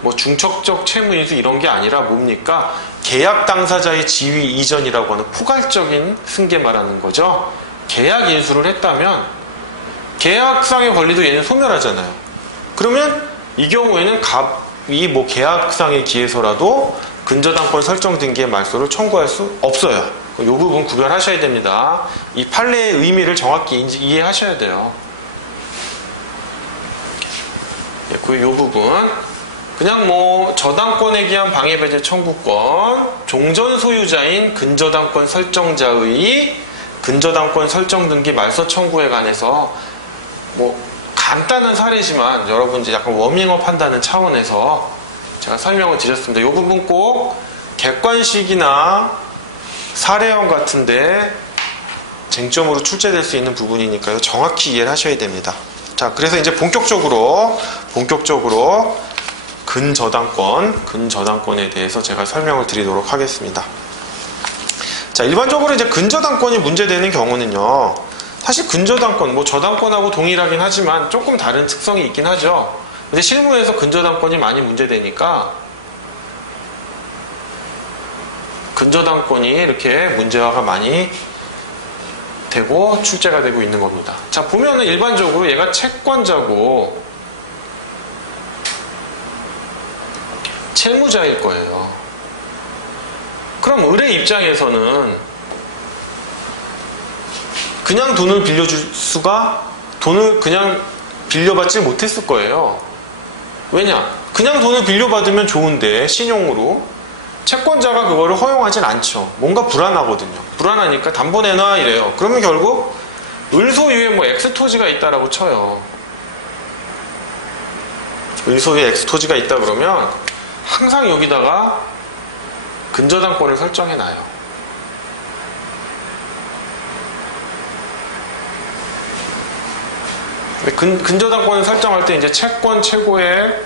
뭐 중첩적 채무 인수 이런 게 아니라 뭡니까? 계약 당사자의 지위 이전이라고 하는 포괄적인 승계 말하는 거죠. 계약 인수를 했다면 계약상의 권리도 얘는 소멸하잖아요. 그러면 이 경우에는 갑이 뭐 계약상에 기해서라도 근저당권 설정 등기의 말소를 청구할 수 없어요. 이 부분 구별하셔야 됩니다. 이 판례의 의미를 정확히 이해하셔야 돼요. 이 부분 그냥 뭐 저당권에 기한 방해배제 청구권, 종전 소유자인 근저당권 설정자의 근저당권 설정 등기 말소 청구에 관해서 뭐 간단한 사례지만 여러분 이제 약간 워밍업 한다는 차원에서 제가 설명을 드렸습니다. 이 부분 꼭 객관식이나 사례형 같은데 쟁점으로 출제될 수 있는 부분이니까요. 정확히 이해를 하셔야 됩니다. 자, 그래서 이제 본격적으로 근저당권에 대해서 제가 설명을 드리도록 하겠습니다. 자, 일반적으로 이제 근저당권이 문제되는 경우는요. 사실 근저당권, 뭐 저당권하고 동일하긴 하지만 조금 다른 특성이 있긴 하죠. 근데 실무에서 근저당권이 많이 문제되니까 근저당권이 이렇게 문제화가 많이 되고 출제가 되고 있는 겁니다. 자, 보면은 일반적으로 얘가 채권자고 채무자일 거예요. 그럼 을의 입장에서는 그냥 돈을 빌려줄 수가 돈을 그냥 빌려받지 못했을 거예요. 왜냐? 그냥 돈을 빌려받으면 좋은데 신용으로 채권자가 그거를 허용하진 않죠. 뭔가 불안하거든요. 불안하니까 담보 내놔 이래요. 그러면 결국 을 소유에 뭐 엑스토지가 있다라고 쳐요. 을 소유에 엑스토지가 있다 그러면 항상 여기다가 근저당권을 설정해놔요. 근저당권을 설정할 때 이제 채권 최고액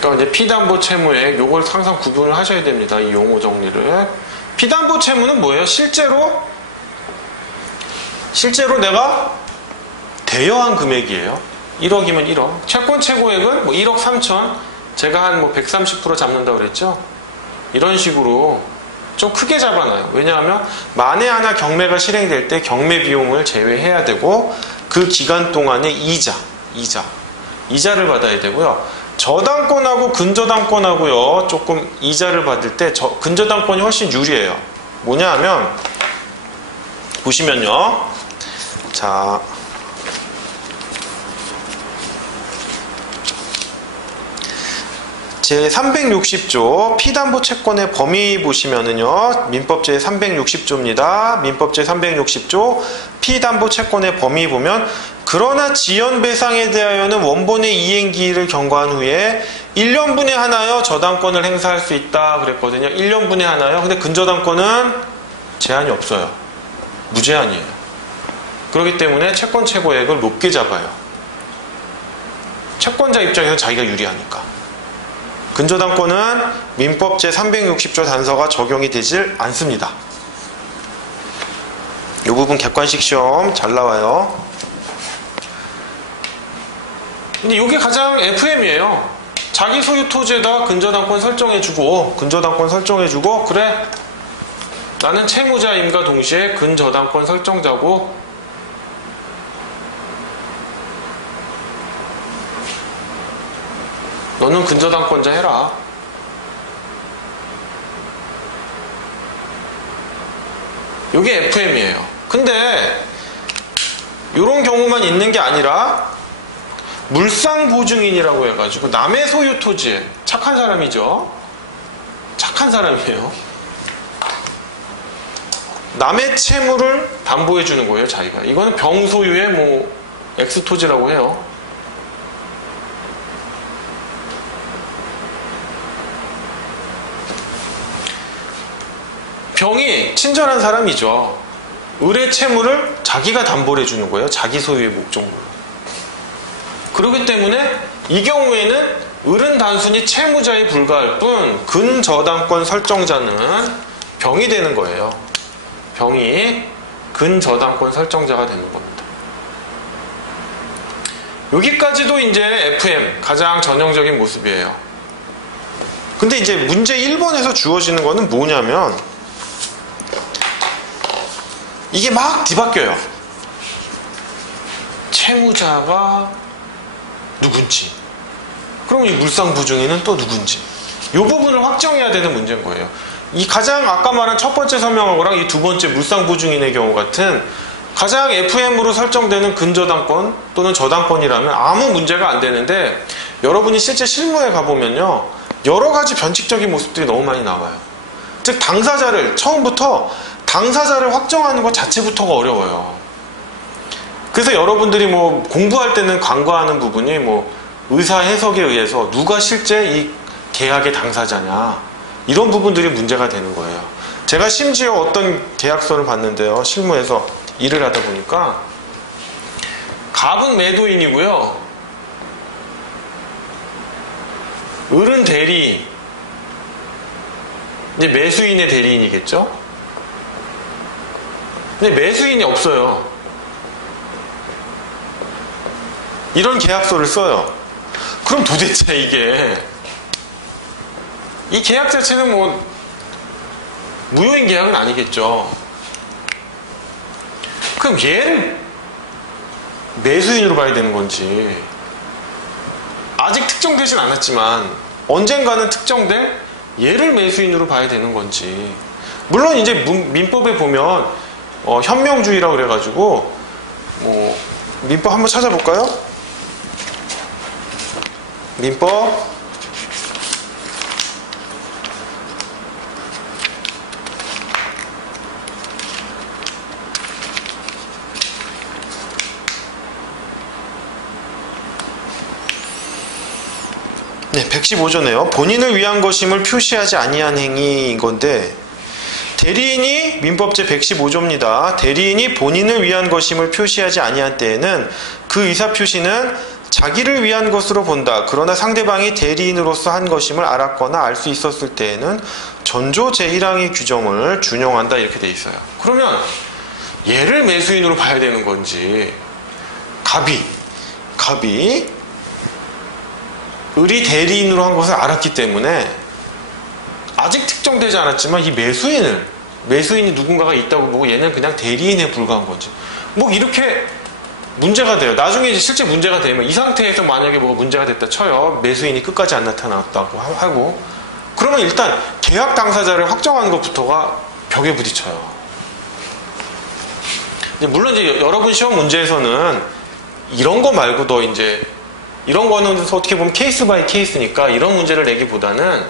그러니까 이제 피담보 채무액 요걸 항상 구분을 하셔야 됩니다. 이 용어 정리를. 피담보 채무는 뭐예요? 실제로 내가 대여한 금액이에요. 1억이면 1억. 채권 최고액은 뭐 1억 3천. 제가 한 뭐 130% 잡는다고 그랬죠? 이런 식으로 좀 크게 잡아놔요. 왜냐하면 만에 하나 경매가 실행될 때 경매 비용을 제외해야 되고 그 기간 동안에 이자를 받아야 되고요. 저당권하고 근저당권하고요. 조금 이자를 받을 때 근저당권이 훨씬 유리해요. 뭐냐 하면 보시면요. 자, 제360조 피담보 채권의 범위 보시면은요. 민법 제360조입니다. 민법 제360조 피담보 채권의 범위 보면 그러나 지연배상에 대하여는 원본의 이행기일을 경과한 후에 1년분에 하나여 저당권을 행사할 수 있다 그랬거든요. 1년분에 하나요. 근데 근저당권은 제한이 없어요. 무제한이에요. 그렇기 때문에 채권 최고액을 높게 잡아요. 채권자 입장에서는 자기가 유리하니까. 근저당권은 민법 제360조 단서가 적용이 되질 않습니다. 이 부분 객관식 시험 잘 나와요. 근데 이게 가장 FM이에요. 자기 소유 토지에다 근저당권 설정해주고 그래 나는 채무자임과 동시에 근저당권 설정자고 너는 근저당권자 해라. 이게 FM이에요. 근데 이런 경우만 있는 게 아니라 물상보증인이라고 해가지고 남의 소유 토지에 착한 사람이죠. 착한 사람이에요. 남의 채무를 담보해 주는 거예요, 자기가. 이거는 병소유의 뭐 엑스토지라고 해요. 병이 친절한 사람이죠. 을의 채무를 자기가 담보를 해주는 거예요. 자기 소유의 목적으로. 그렇기 때문에 이 경우에는 을은 단순히 채무자에 불과할 뿐 근저당권 설정자는 병이 되는 거예요. 병이 근저당권 설정자가 되는 겁니다. 여기까지도 이제 FM 가장 전형적인 모습이에요. 근데 이제 문제 1번에서 주어지는 거는 뭐냐면 이게 막 뒤바뀌어요. 채무자가 누군지, 그럼 이 물상부중인은 또 누군지, 이 부분을 확정해야 되는 문제인 거예요. 이 가장 아까 말한 첫 번째 설명하고랑 이 두 번째 물상부중인의 경우 같은 가장 FM으로 설정되는 근저당권 또는 저당권이라면 아무 문제가 안 되는데, 여러분이 실제 실무에 가보면요, 여러 가지 변칙적인 모습들이 너무 많이 나와요. 즉 당사자를 처음부터 당사자를 확정하는 것 자체부터가 어려워요. 그래서 여러분들이 뭐 공부할 때는 간과하는 부분이 뭐 의사 해석에 의해서 누가 실제 이 계약의 당사자냐, 이런 부분들이 문제가 되는 거예요. 제가 심지어 어떤 계약서를 봤는데요, 실무에서 일을 하다 보니까 갑은 매도인이고요, 을은 대리인, 이제 매수인의 대리인이겠죠? 근데 매수인이 없어요. 이런 계약서를 써요. 그럼 도대체 이게 이 계약 자체는 뭐 무효인 계약은 아니겠죠. 그럼 얘를 매수인으로 봐야 되는 건지, 아직 특정되진 않았지만 언젠가는 특정될 얘를 매수인으로 봐야 되는 건지. 물론 이제 민법에 보면 현명주의라고 그래가지고 뭐 민법 한번 찾아볼까요? 민법 네, 115조네요. 본인을 위한 것임을 표시하지 아니한 행위인 건데, 대리인이 민법 제115조입니다. 대리인이 본인을 위한 것임을 표시하지 아니한 때에는 그 의사표시는 자기를 위한 것으로 본다. 그러나 상대방이 대리인으로서 한 것임을 알았거나 알 수 있었을 때에는 전조 제1항의 규정을 준용한다. 이렇게 돼 있어요. 그러면 얘를 매수인으로 봐야 되는 건지, 갑이 을이 대리인으로 한 것을 알았기 때문에 아직 특정되지 않았지만 이 매수인이 누군가가 있다고 보고 얘는 그냥 대리인에 불과한 건지, 뭐 이렇게 문제가 돼요. 나중에 이제 실제 문제가 되면 이 상태에서 만약에 뭐가 문제가 됐다 쳐요. 매수인이 끝까지 안 나타났다고 하고, 그러면 일단 계약 당사자를 확정하는 것부터가 벽에 부딪혀요. 물론 이제 여러분 시험 문제에서는 이런 거 말고도 이제 이런 거는 어떻게 보면 케이스 바이 케이스니까 이런 문제를 내기보다는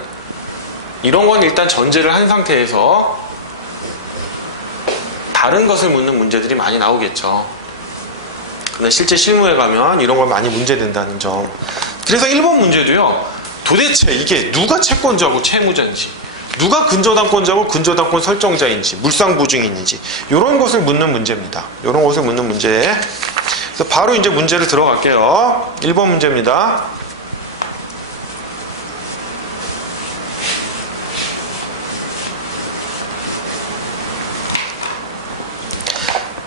이런 건 일단 전제를 한 상태에서 다른 것을 묻는 문제들이 많이 나오겠죠. 근데 실제 실무에 가면 이런 걸 많이 문제된다는 점. 그래서 1번 문제도요, 도대체 이게 누가 채권자고 채무자인지, 누가 근저당권자고 근저당권 설정자인지, 물상보증인인지, 이런 것을 묻는 문제입니다. 이런 것을 묻는 문제. 그래서 바로 이제 문제를 들어갈게요. 1번 문제입니다.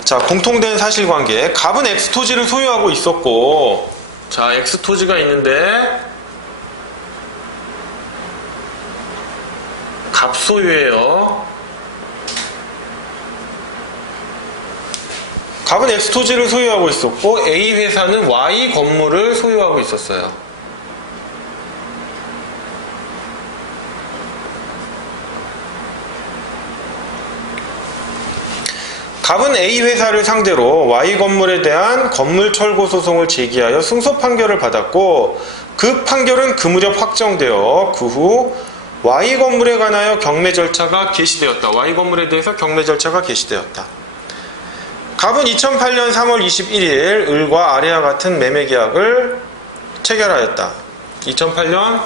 자, 공통된 사실관계. 갑은 X토지를 소유하고 있었고, 자, X토지가 있는데 갑 소유예요. 갑은 X토지를 소유하고 있었고 A 회사는 Y 건물을 소유하고 있었어요. 갑은 A 회사를 상대로 Y 건물에 대한 건물 철거 소송을 제기하여 승소 판결을 받았고, 그 판결은 그 무렵 확정되어 그 후 Y 건물에 관하여 경매 절차가 개시되었다. Y 건물에 대해서 경매 절차가 개시되었다. 갑은 2008년 3월 21일 을과 아래와 같은 매매 계약을 체결하였다. 2008년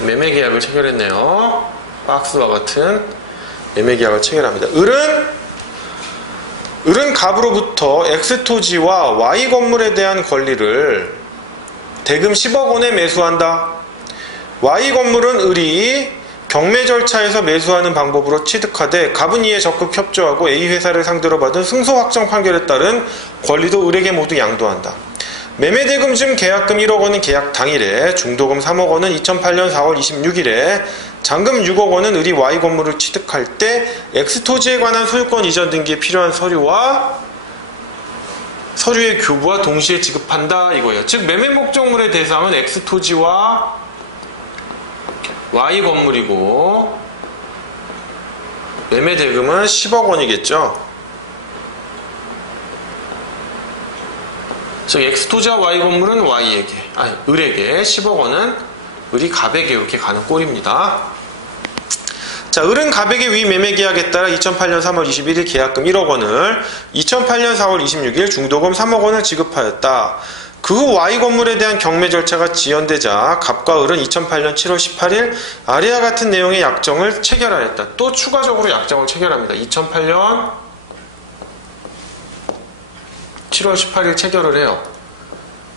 매매 계약을 체결했네요. 박스와 같은 매매 계약을 체결합니다. 을은 갑으로부터 X토지와 Y 건물에 대한 권리를 대금 10억 원에 매수한다. Y 건물은 을이 경매 절차에서 매수하는 방법으로 취득하되 갑은 이에 적극 협조하고 A 회사를 상대로 받은 승소 확정 판결에 따른 권리도 을에게 모두 양도한다. 매매 대금 중 계약금 1억 원은 계약 당일에, 중도금 3억 원은 2008년 4월 26일에, 잔금 6억 원은 을이 Y 건물을 취득할 때 X토지에 관한 소유권 이전 등기에 필요한 서류의 교부와 동시에 지급한다 이거예요. 즉 매매 목적물의 대상은 X토지와 Y 건물이고 매매 대금은 10억 원이겠죠. 즉 X토지와 Y 건물은 을에게 10억 원은 을이 갑에게 이렇게 가는 꼴입니다. 자, 을은 갑에게 위 매매 계약에 따라 2008년 3월 21일 계약금 1억 원을 2008년 4월 26일 중도금 3억 원을 지급하였다. 그 후 Y 건물에 대한 경매 절차가 지연되자 갑과 을은 2008년 7월 18일 아래와 같은 내용의 약정을 체결하였다. 또 추가적으로 약정을 체결합니다. 2008년 7월 18일 체결을 해요.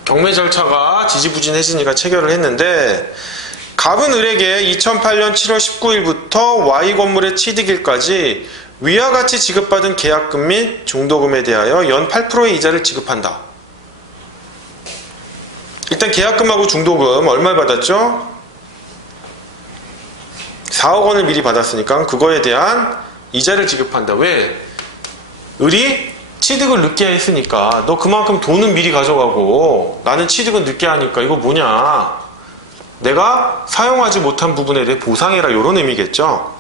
경매 절차가 지지부진해지니까 체결을 했는데 갑은 을에게 2008년 7월 19일부터 Y 건물의 취득일까지 위와 같이 지급받은 계약금 및 중도금에 대하여 연 8%의 이자를 지급한다. 일단 계약금하고 중도금 얼마를 받았죠? 4억 원을 미리 받았으니까 그거에 대한 이자를 지급한다. 왜? 을이 취득을 늦게 했으니까 너 그만큼 돈은 미리 가져가고 나는 취득은 늦게 하니까 이거 뭐냐, 내가 사용하지 못한 부분에 대해 보상해라, 이런 의미겠죠.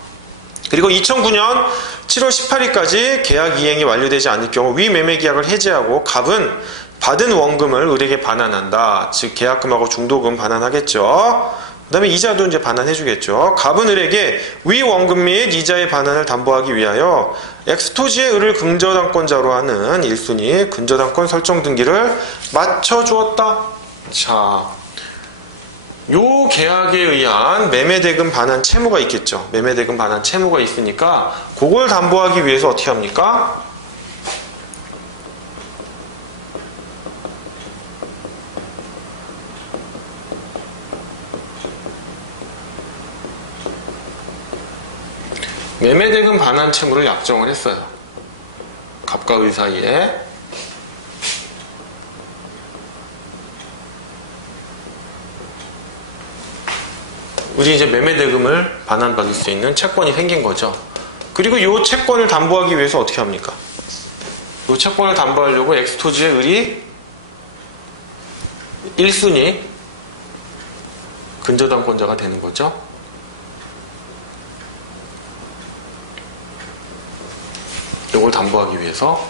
그리고 2009년 7월 18일까지 계약 이행이 완료되지 않을 경우 위 매매 계약을 해지하고 갑은 받은 원금을 을에게 반환한다. 즉 계약금하고 중도금 반환하겠죠. 그 다음에 이자도 이제 반환해주겠죠. 갑은 을에게 위 원금 및 이자의 반환을 담보하기 위하여 X토지의 을을 근저당권자로 하는 1순위 근저당권 설정 등기를 맞춰주었다. 자, 요 계약에 의한 매매대금 반환 채무가 있겠죠. 매매대금 반환 채무가 있으니까 그걸 담보하기 위해서 어떻게 합니까? 매매대금 반환 채무를 약정을 했어요. 갑과 의 사이에. 우리 이제 매매대금을 반환받을 수 있는 채권이 생긴 거죠. 그리고 이 채권을 담보하기 위해서 어떻게 합니까? 이 채권을 담보하려고 X토지의 을이 1순위 근저당권자가 되는 거죠. 이걸 담보하기 위해서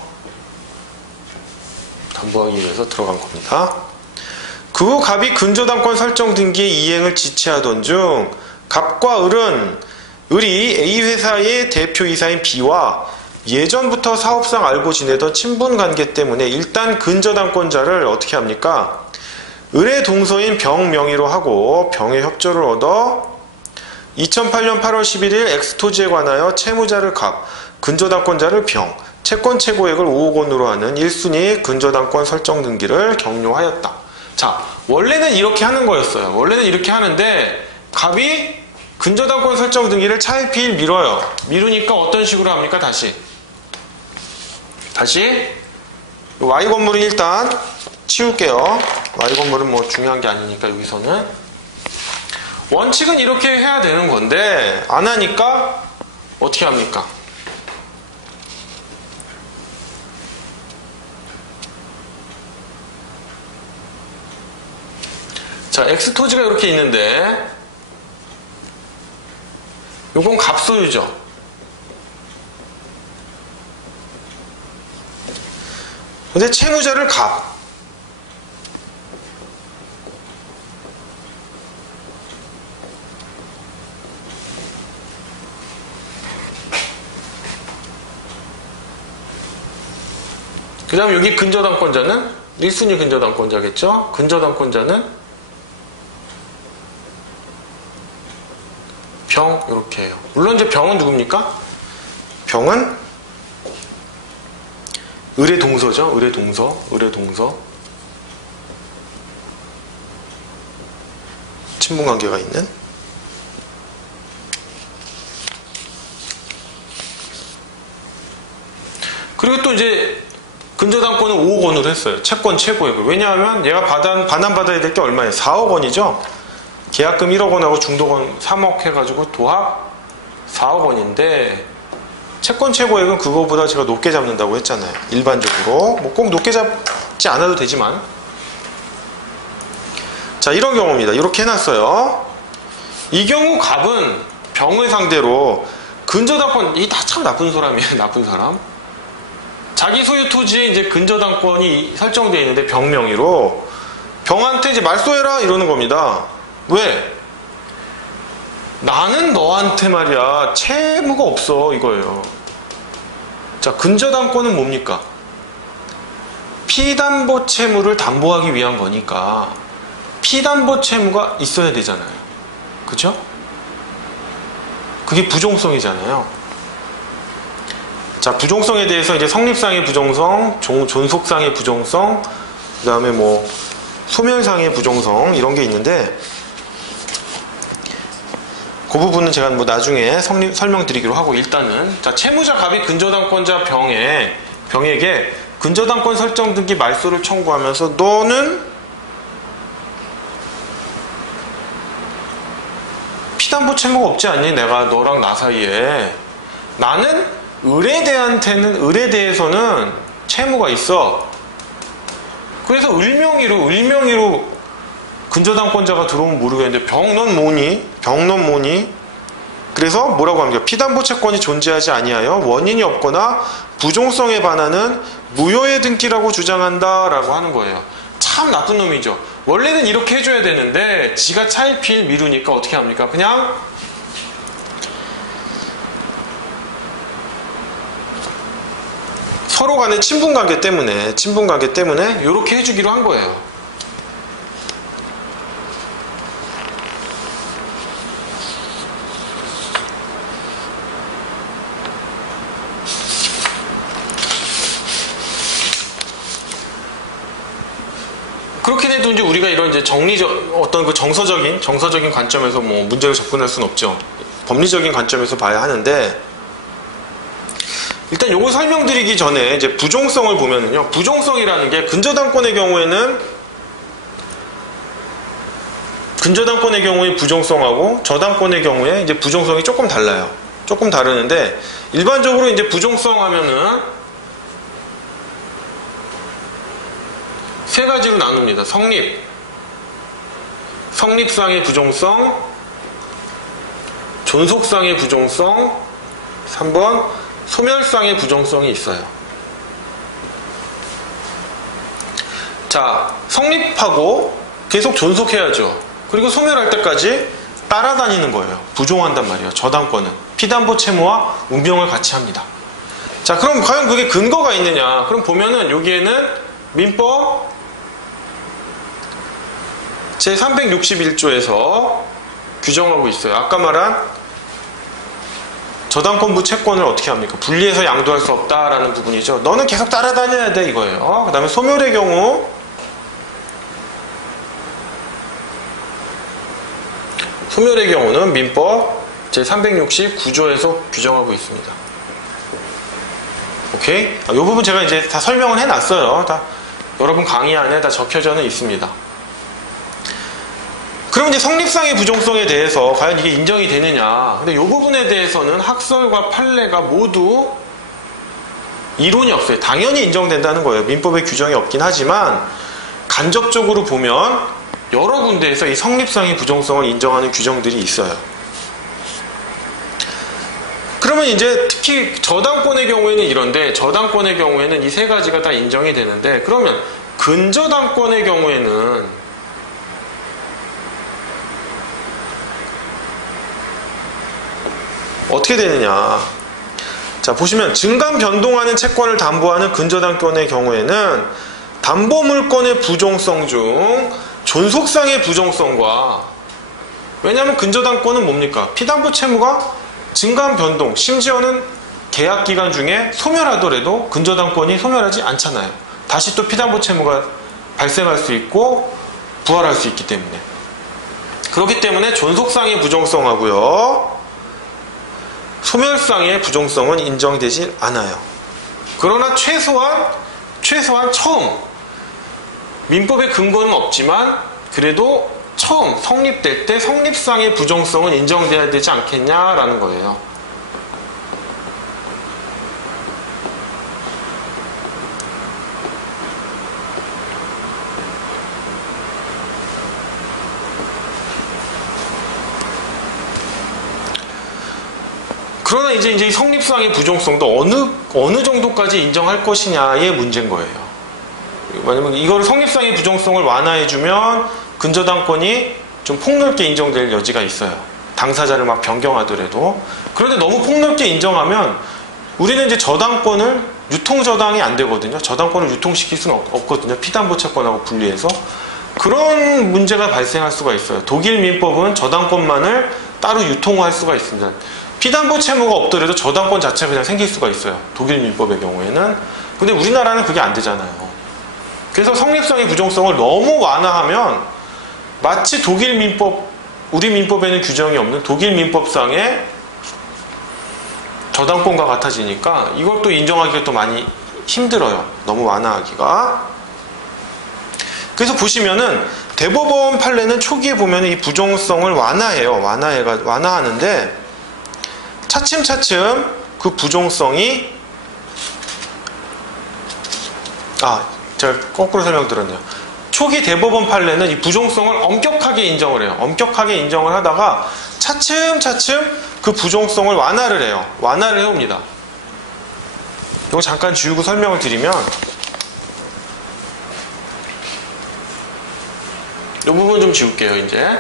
들어간 겁니다. 그 후 갑이 근저당권 설정 등기의 이행을 지체하던 중 갑과 을은 을이 A 회사의 대표이사인 B와 예전부터 사업상 알고 지내던 친분관계 때문에 일단 근저당권자를 어떻게 합니까? 을의 동서인 병 명의로 하고 병의 협조를 얻어 2008년 8월 11일 X토지에 관하여 채무자를 갑, 근저당권자를 병, 채권 최고액을 5억 원으로 하는 1순위 근저당권 설정 등기를 격려하였다. 자, 원래는 이렇게 하는 거였어요. 원래는 이렇게 하는데 갑이 근저당권 설정 등기를 차일피일 미뤄요. 미루니까 어떤 식으로 합니까? 다시 Y 건물은 일단 치울게요. Y 건물은 뭐 중요한 게 아니니까 여기서는 원칙은 이렇게 해야 되는 건데 안 하니까 어떻게 합니까? 자, X토지가 이렇게 있는데 요건 갑소유죠. 근데 채무자를 갑. 그 다음 여기 근저당권자는 1순위 근저당권자겠죠? 근저당권자는 병 이렇게 해요. 물론 이제 병은 누굽니까? 병은 을의 동서죠. 을의 동서. 친분관계가 있는. 그리고 또 이제 근저당권은 5억 원으로 했어요. 채권 최고액을. 왜냐하면 얘가 반환받아야 될 게 얼마예요? 4억 원이죠. 계약금 1억 원하고 중도금 3억 해가지고 도합 4억 원인데 채권 최고액은 그거보다 제가 높게 잡는다고 했잖아요. 일반적으로. 뭐 꼭 높게 잡지 않아도 되지만. 자, 이런 경우입니다. 이렇게 해놨어요. 이 경우 갑은 병을 상대로 근저당권, 이 다 참 나쁜 사람이에요. 나쁜 사람. 자기 소유 토지에 이제 근저당권이 설정되어 있는데 병 명의로 병한테 이제 말소해라 이러는 겁니다. 왜? 나는 너한테 말이야 채무가 없어 이거예요. 자, 근저당권은 뭡니까? 피담보 채무를 담보하기 위한 거니까 피담보 채무가 있어야 되잖아요. 그죠? 그게 부종성이잖아요. 자, 부종성에 대해서 이제 성립상의 부종성, 존속상의 부종성, 그 다음에 뭐 소멸상의 부종성 이런 게 있는데 그 부분은 제가 뭐 나중에 설명드리기로 하고 일단은 자, 채무자 갑이 근저당권자 병에게 근저당권 설정 등기 말소를 청구하면서 너는 피담보 채무가 없지 않니? 내가 너랑 나 사이에 나는 을에 대해서는 채무가 있어. 그래서 을명의로 근저당권자가 들어오면 모르겠는데 병넌 뭐니? 그래서 뭐라고 합니까? 피담보 채권이 존재하지 아니하여 원인이 없거나 부종성에 반하는 무효의 등기라고 주장한다 라고 하는 거예요. 참 나쁜 놈이죠. 원래는 이렇게 해줘야 되는데 지가 차일피일 미루니까 어떻게 합니까? 그냥 서로 간의 친분관계 때문에 이렇게 해주기로 한 거예요. 그렇긴 해도 이제 우리가 이런 이제 어떤 그 정서적인 관점에서 뭐 문제를 접근할 수는 없죠. 법리적인 관점에서 봐야 하는데 일단 요거 설명드리기 전에 이제 부종성을 보면은요. 부종성이라는 게 근저당권의 경우에 부종성하고 저당권의 경우에 이제 부종성이 조금 달라요. 조금 다르는데 일반적으로 이제 부종성 하면은 세 가지로 나눕니다. 성립상의 부종성, 존속상의 부종성, 3번 소멸상의 부종성이 있어요. 자, 성립하고 계속 존속해야죠. 그리고 소멸할 때까지 따라다니는 거예요. 부종한단 말이에요. 저당권은 피담보 채무와 운명을 같이 합니다. 자, 그럼 과연 그게 근거가 있느냐? 그럼 보면은 여기에는 민법 제361조에서 규정하고 있어요. 아까 말한 저당권부 채권을 어떻게 합니까? 분리해서 양도할 수 없다라는 부분이죠. 너는 계속 따라다녀야 돼 이거예요. 그 다음에 소멸의 경우는 민법 제369조에서 규정하고 있습니다. 오케이? 이 부분 제가 이제 다 설명을 해놨어요. 다 여러분 강의 안에 다 적혀져는 있습니다. 그럼 이제 성립상의 부종성에 대해서 과연 이게 인정이 되느냐. 근데 이 부분에 대해서는 학설과 판례가 모두 이론이 없어요. 당연히 인정된다는 거예요. 민법에 규정이 없긴 하지만 간접적으로 보면 여러 군데에서 이 성립상의 부종성을 인정하는 규정들이 있어요. 그러면 이제 특히 저당권의 경우에는 이런데 저당권의 경우에는 이 세 가지가 다 인정이 되는데 그러면 근저당권의 경우에는 어떻게 되느냐. 자, 보시면 증감 변동하는 채권을 담보하는 근저당권의 경우에는 담보물권의 부종성 중 존속상의 부종성과 왜냐하면 근저당권은 뭡니까? 피담보 채무가 증가한 변동, 심지어는 계약 기간 중에 소멸하더라도 근저당권이 소멸하지 않잖아요. 다시 또 피담보 채무가 발생할 수 있고 부활할 수 있기 때문에. 그렇기 때문에 존속상의 부정성하고요, 소멸상의 부정성은 인정되지 않아요. 그러나 최소한 처음, 민법의 근거는 없지만 그래도 처음 성립될 때 성립상의 부정성은 인정돼야 되지 않겠냐라는 거예요. 그러나 이제 이 성립상의 부정성도 어느 정도까지 인정할 것이냐의 문제인 거예요. 왜냐면 이걸 성립상의 부정성을 완화해주면 근저당권이 좀 폭넓게 인정될 여지가 있어요. 당사자를 막 변경하더라도. 그런데 너무 폭넓게 인정하면 우리는 이제 저당권을 유통저당이 안 되거든요. 저당권을 유통시킬 수는 없거든요. 피담보채권하고 분리해서. 그런 문제가 발생할 수가 있어요. 독일 민법은 저당권만을 따로 유통할 수가 있습니다. 피담보 채무가 없더라도 저당권 자체가 그냥 생길 수가 있어요. 독일 민법의 경우에는. 근데 우리나라는 그게 안 되잖아요. 그래서 성립상의 부정성을 너무 완화하면 마치 독일 민법, 우리 민법에는 규정이 없는 독일 민법상의 저당권과 같아지니까 이걸 또 인정하기가 또 많이 힘들어요. 너무 완화하기가. 그래서 보시면은 대법원 판례는 초기에 보면 이 부정성을 완화해요. 완화하는데 차츰차츰 그 부정성이 제가 거꾸로 설명드렸네요. 초기 대법원 판례는 이 부정성을 엄격하게 인정을 해요. 엄격하게 인정을 하다가 차츰차츰 그 부정성을 완화를 해요. 완화를 해옵니다. 이거 잠깐 지우고 설명을 드리면 이 부분 좀 지울게요. 이제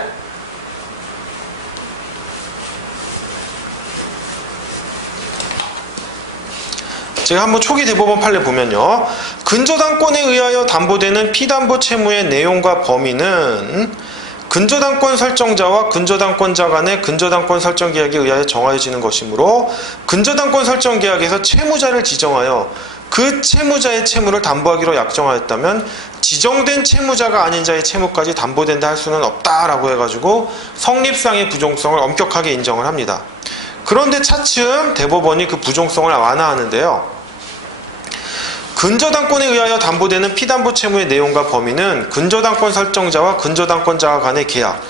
제가 한번 초기 대법원 판례 보면요. 근저당권에 의하여 담보되는 피담보 채무의 내용과 범위는 근저당권 설정자와 근저당권자 간의 근저당권 설정 계약에 의하여 정하여지는 것이므로 근저당권 설정 계약에서 채무자를 지정하여 그 채무자의 채무를 담보하기로 약정하였다면 지정된 채무자가 아닌 자의 채무까지 담보된다 할 수는 없다라고 해가지고 성립상의 부정성을 엄격하게 인정을 합니다. 그런데 차츰 대법원이 그 부정성을 완화하는데요. 근저당권에 의하여 담보되는 피담보 채무의 내용과 범위는 근저당권 설정자와 근저당권자 간의 계약,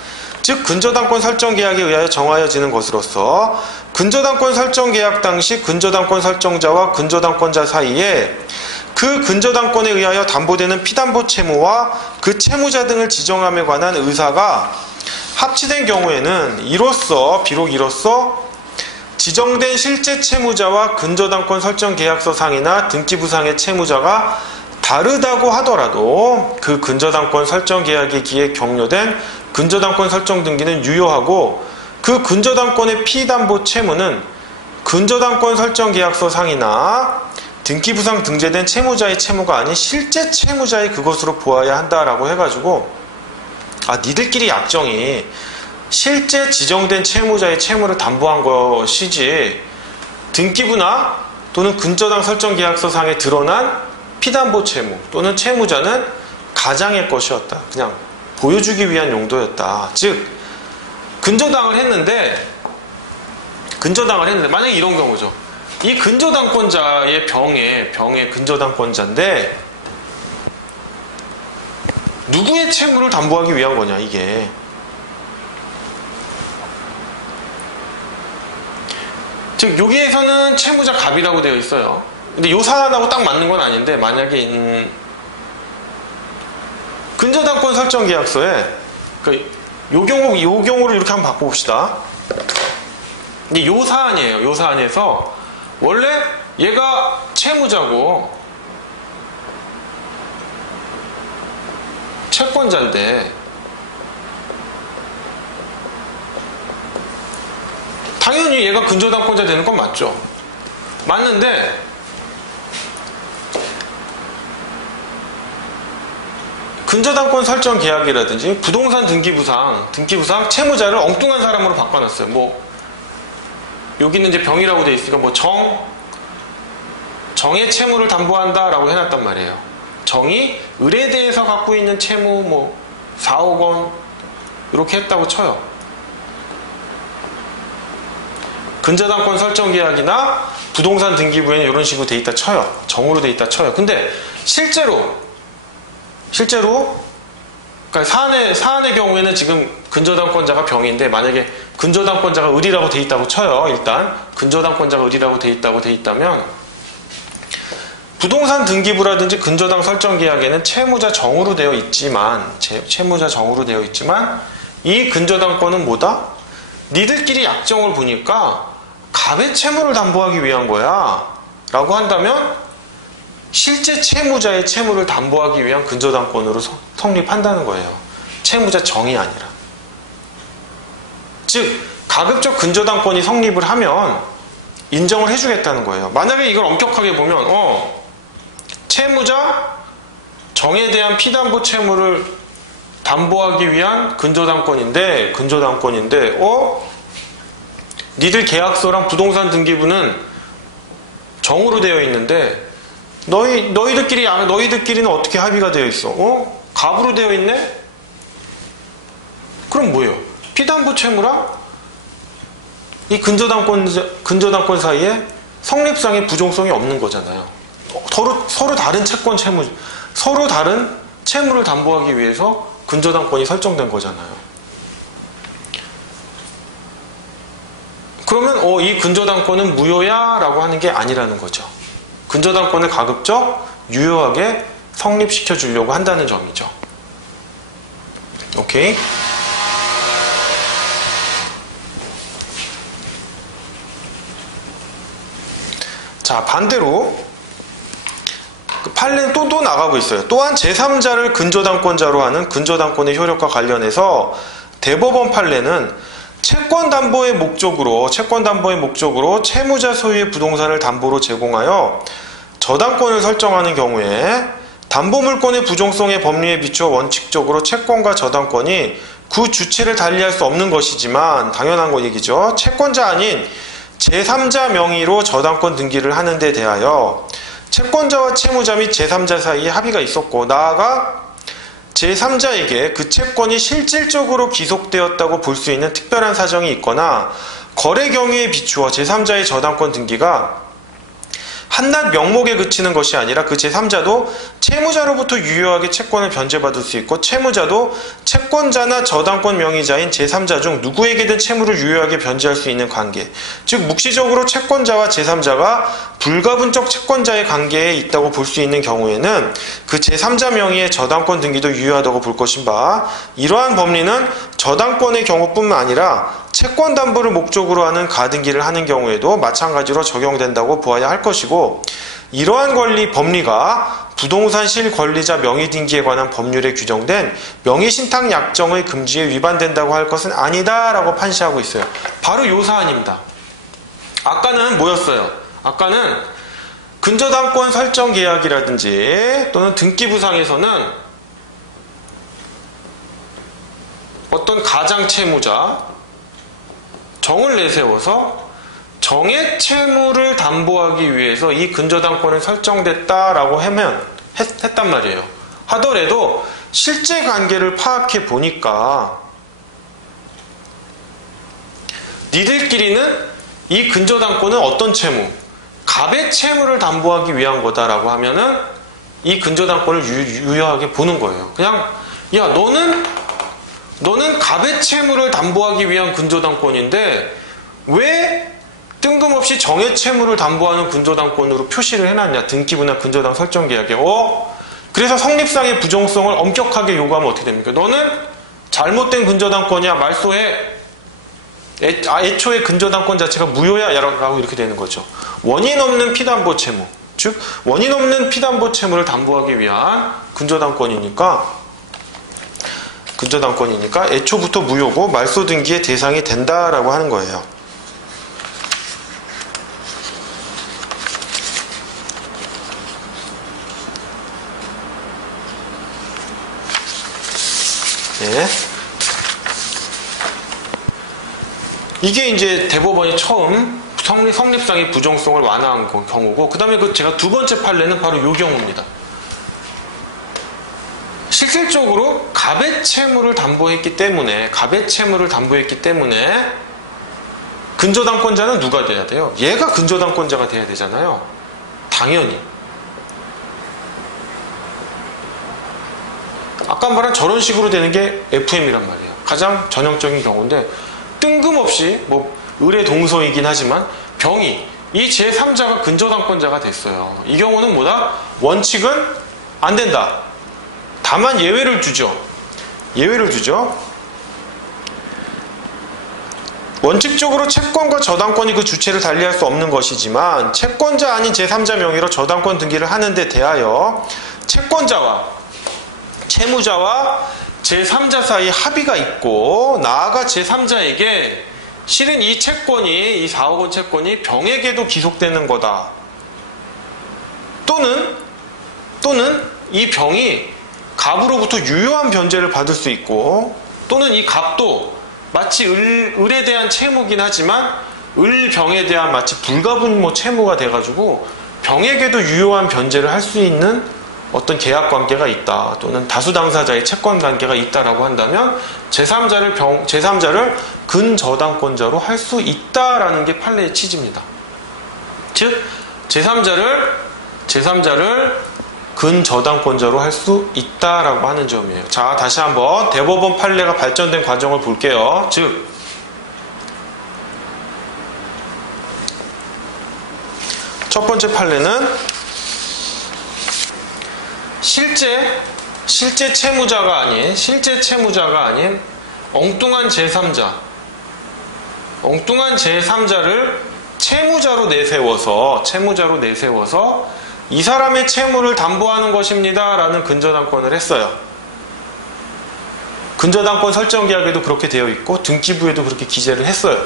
즉 근저당권 설정 계약에 의하여 정하여지는 것으로서 근저당권 설정 계약 당시 근저당권 설정자와 근저당권자 사이에 그 근저당권에 의하여 담보되는 피담보 채무와 그 채무자 등을 지정함에 관한 의사가 합치된 경우에는 비록 이로써 지정된 실제 채무자와 근저당권 설정 계약서 상이나 등기부상의 채무자가 다르다고 하더라도 그 근저당권 설정 계약에 기해 격려된 근저당권 설정 등기는 유효하고 그 근저당권의 피담보 채무는 근저당권 설정 계약서 상이나 등기부상 등재된 채무자의 채무가 아닌 실제 채무자의 그것으로 보아야 한다라고 해가지고 니들끼리 약정이 실제 지정된 채무자의 채무를 담보한 것이지 등기부나 또는 근저당 설정 계약서 상에 드러난 피담보 채무 또는 채무자는 가장의 것이었다. 그냥 보여주기 위한 용도였다. 즉 근저당을 했는데 만약에 이런 경우죠. 이 근저당권자의 병의 근저당권자인데 누구의 채무를 담보하기 위한 거냐 이게. 즉 여기에서는 채무자 갑이라고 되어 있어요. 근데 요 사안하고 딱 맞는 건 아닌데 만약에 근저당권 설정 계약서에 요 경우를 이렇게 한번 바꿔봅시다. 근데 요 사안이에요. 요 사안에서 원래 얘가 채무자고 채권자인데 당연히 얘가 근저당권자 되는 건 맞죠. 맞는데 근저당권 설정 계약이라든지 부동산 등기부상 채무자를 엉뚱한 사람으로 바꿔놨어요. 뭐 여기는 이제 병이라고 돼 있으니까 뭐 정의 채무를 담보한다라고 해놨단 말이에요. 정이 을에 대해서 갖고 있는 채무 뭐 4억 원 이렇게 했다고 쳐요. 근저당권 설정 계약이나 부동산 등기부에는 이런 식으로 돼 있다 쳐요. 정으로 돼 있다 쳐요. 근데 실제로 그러니까 사안의 경우에는 지금 근저당권자가 병인데 만약에 근저당권자가 을이라고 돼 있다고 쳐요. 일단 근저당권자가 을이라고 돼 있다면 부동산 등기부라든지 근저당 설정 계약에는 채무자 정으로 되어 있지만 이 근저당권은 뭐다? 니들끼리 약정을 보니까 갑의 채무를 담보하기 위한 거야 라고 한다면 실제 채무자의 채무를 담보하기 위한 근저당권으로 성립한다는 거예요. 채무자 정이 아니라. 즉 가급적 근저당권이 성립을 하면 인정을 해주겠다는 거예요. 만약에 이걸 엄격하게 보면 채무자 정에 대한 피담보 채무를 담보하기 위한 근저당권인데 니들 계약서랑 부동산 등기부는 정으로 되어 있는데 너희들끼리는 어떻게 합의가 되어 있어? 갑으로 되어 있네? 그럼 뭐예요? 피담보 채무랑 이 근저당권 사이에 성립상의 부종성이 없는 거잖아요. 서로 다른 서로 다른 채무를 담보하기 위해서 근저당권이 설정된 거잖아요. 그러면 이 근저당권은 무효야 라고 하는 게 아니라는 거죠. 근저당권을 가급적 유효하게 성립시켜 주려고 한다는 점이죠. 오케이? 자, 반대로 판례는 또 나가고 있어요. 또한 제3자를 근저당권자로 하는 근저당권의 효력과 관련해서 대법원 판례는 채권담보의 목적으로 채무자 소유의 부동산을 담보로 제공하여 저당권을 설정하는 경우에 담보물권의 부종성의 법리에 비추어 원칙적으로 채권과 저당권이 그 주체를 달리할 수 없는 것이지만 당연한 거 얘기죠. 채권자 아닌 제3자 명의로 저당권 등기를 하는 데 대하여 채권자와 채무자 및 제3자 사이에 합의가 있었고 나아가 제3자에게 그 채권이 실질적으로 기속되었다고 볼 수 있는 특별한 사정이 있거나 거래 경위에 비추어 제3자의 저당권 등기가 한낱 명목에 그치는 것이 아니라 그 제3자도 채무자로부터 유효하게 채권을 변제받을 수 있고 채무자도 채권자나 저당권 명의자인 제3자 중 누구에게든 채무를 유효하게 변제할 수 있는 관계, 즉 묵시적으로 채권자와 제3자가 불가분적 채권자의 관계에 있다고 볼 수 있는 경우에는 그 제3자 명의의 저당권 등기도 유효하다고 볼 것인 바 이러한 법리는 저당권의 경우뿐만 아니라 채권 담보를 목적으로 하는 가등기를 하는 경우에도 마찬가지로 적용된다고 보아야 할 것이고 이러한 법리가 부동산 실권리자 명의등기에 관한 법률에 규정된 명의신탁 약정의 금지에 위반된다고 할 것은 아니다라고 판시하고 있어요. 바로 요 사안입니다. 아까는 뭐였어요? 아까는 근저당권 설정 계약이라든지 또는 등기부상에서는 어떤 가장채무자 정을 내세워서 정의 채무를 담보하기 위해서 이 근저당권을 설정됐다라고 했단 말이에요. 하더라도 실제 관계를 파악해 보니까 니들끼리는 이 근저당권은 어떤 채무? 갑의 채무를 담보하기 위한 거다라고 하면은 이 근저당권을 유효하게 보는 거예요. 그냥 야 너는 갑의 채무를 담보하기 위한 근저당권인데 왜 뜬금없이 정의 채무를 담보하는 근저당권으로 표시를 해놨냐? 등기부나 근저당 설정 계약에. 그래서 성립상의 부정성을 엄격하게 요구하면 어떻게 됩니까? 너는 잘못된 근저당권이야. 말소해. 애초에 근저당권 자체가 무효야. 라고 이렇게 되는 거죠. 원인 없는 피담보 채무. 즉 원인 없는 피담보 채무를 담보하기 위한 근저당권이니까 애초부터 무효고 말소 등기의 대상이 된다라고 하는 거예요. 예. 이게 이제 대법원이 처음 성립상의 부정성을 완화한 경우고, 그 다음에 제가 두 번째 판례는 바로 이 경우입니다. 실질적으로 갑의 채무를 담보했기 때문에 근저당권자는 누가 돼야 돼요? 얘가 근저당권자가 돼야 되잖아요. 당연히. 아까 말한 저런 식으로 되는 게 FM이란 말이에요. 가장 전형적인 경우인데, 뜬금없이 의뢰 동서이긴 하지만 병이 이 제3자가 근저당권자가 됐어요. 이 경우는 뭐다? 원칙은 안 된다. 다만 예외를 주죠. 원칙적으로 채권과 저당권이 그 주체를 달리할 수 없는 것이지만, 채권자 아닌 제3자 명의로 저당권 등기를 하는 데 대하여 채권자와 채무자와 제3자 사이 합의가 있고, 나아가 제3자에게 실은 이 4억 원 채권이 병에게도 기속되는 거다. 또는 이 병이 갑으로부터 유효한 변제를 받을 수 있고, 또는 이 갑도 마치 을에 대한 채무긴 하지만 을병에 대한 마치 불가분 채무가 돼가지고 병에게도 유효한 변제를 할 수 있는 어떤 계약 관계가 있다, 또는 다수 당사자의 채권 관계가 있다라고 한다면 제3자를 근저당권자로 할 수 있다라는 게 판례의 취지입니다. 즉 제3자를 근저당권자로 할 수 있다라고 하는 점이에요. 자, 다시 한번 대법원 판례가 발전된 과정을 볼게요. 즉 첫 번째 판례는 실제 채무자가 아닌 엉뚱한 제3자를 채무자로 내세워서 이 사람의 채무를 담보하는 것입니다 라는 근저당권을 했어요. 근저당권 설정 계약에도 그렇게 되어 있고 등기부에도 그렇게 기재를 했어요.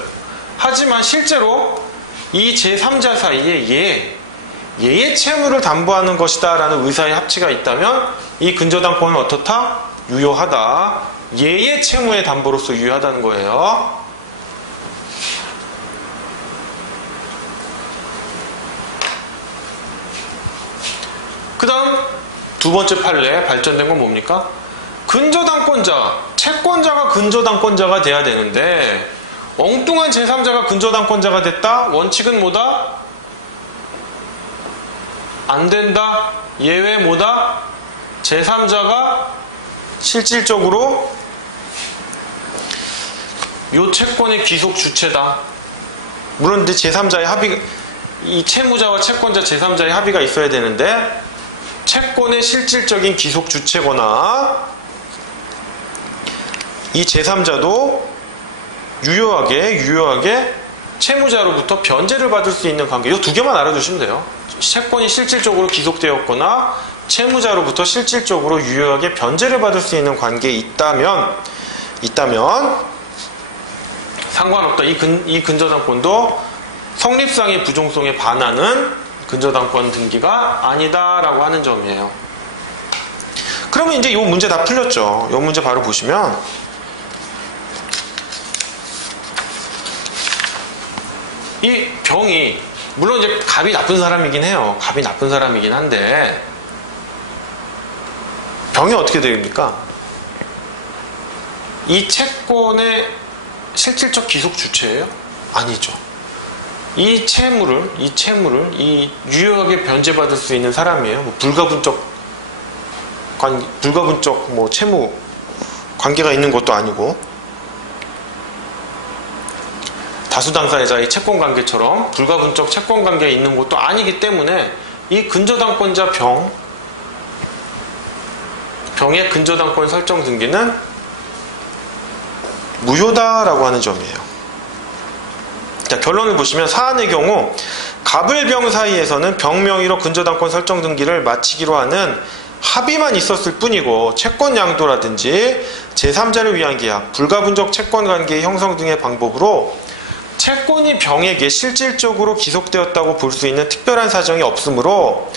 하지만 실제로 이 제3자 사이에 얘의 채무를 담보하는 것이다 라는 의사의 합치가 있다면 이 근저당권은 어떻다? 유효하다. 얘의 채무의 담보로서 유효하다는 거예요. 그 다음 두 번째 판례 발전된 건 뭡니까? 채권자가 근저당권자가 돼야 되는데 엉뚱한 제3자가 근저당권자가 됐다? 원칙은 뭐다? 안 된다. 예외 뭐다? 제3자가 실질적으로 요 채권의 귀속 주체다. 물론 이제 제3자의 합의, 이 채무자와 채권자 제3자의 합의가 있어야 되는데 채권의 실질적인 귀속 주체거나 이 제3자도 유효하게 채무자로부터 변제를 받을 수 있는 관계, 이 두 개만 알아두시면 돼요. 채권이 실질적으로 기속되었거나 채무자로부터 실질적으로 유효하게 변제를 받을 수 있는 관계에 있다면 상관없다. 이 근저당권도 성립상의 부종성에 반하는 근저당권 등기가 아니다라고 하는 점이에요. 그러면 이제 이 문제 다 풀렸죠. 이 문제 바로 보시면 이 병이 물론 이제 갑이 나쁜 사람이긴 해요. 갑이 나쁜 사람이긴 한데 병이 어떻게 됩니까? 이 채권의 실질적 기속 주체예요? 아니죠. 이 채무를 유효하게 변제받을 수 있는 사람이에요. 불가분적 채무 관계가 있는 것도 아니고 다수 당사자의 채권 관계처럼 불가분적 채권 관계가 있는 것도 아니기 때문에 이 근저당권자 병의 근저당권 설정 등기는 무효다라고 하는 점이에요. 자, 결론을 보시면 사안의 경우 갑을병 사이에서는 병 명의로 근저당권 설정 등기를 마치기로 하는 합의만 있었을 뿐이고 채권 양도라든지 제3자를 위한 계약, 불가분적 채권 관계의 형성 등의 방법으로 채권이 병에게 실질적으로 기속되었다고 볼 수 있는 특별한 사정이 없으므로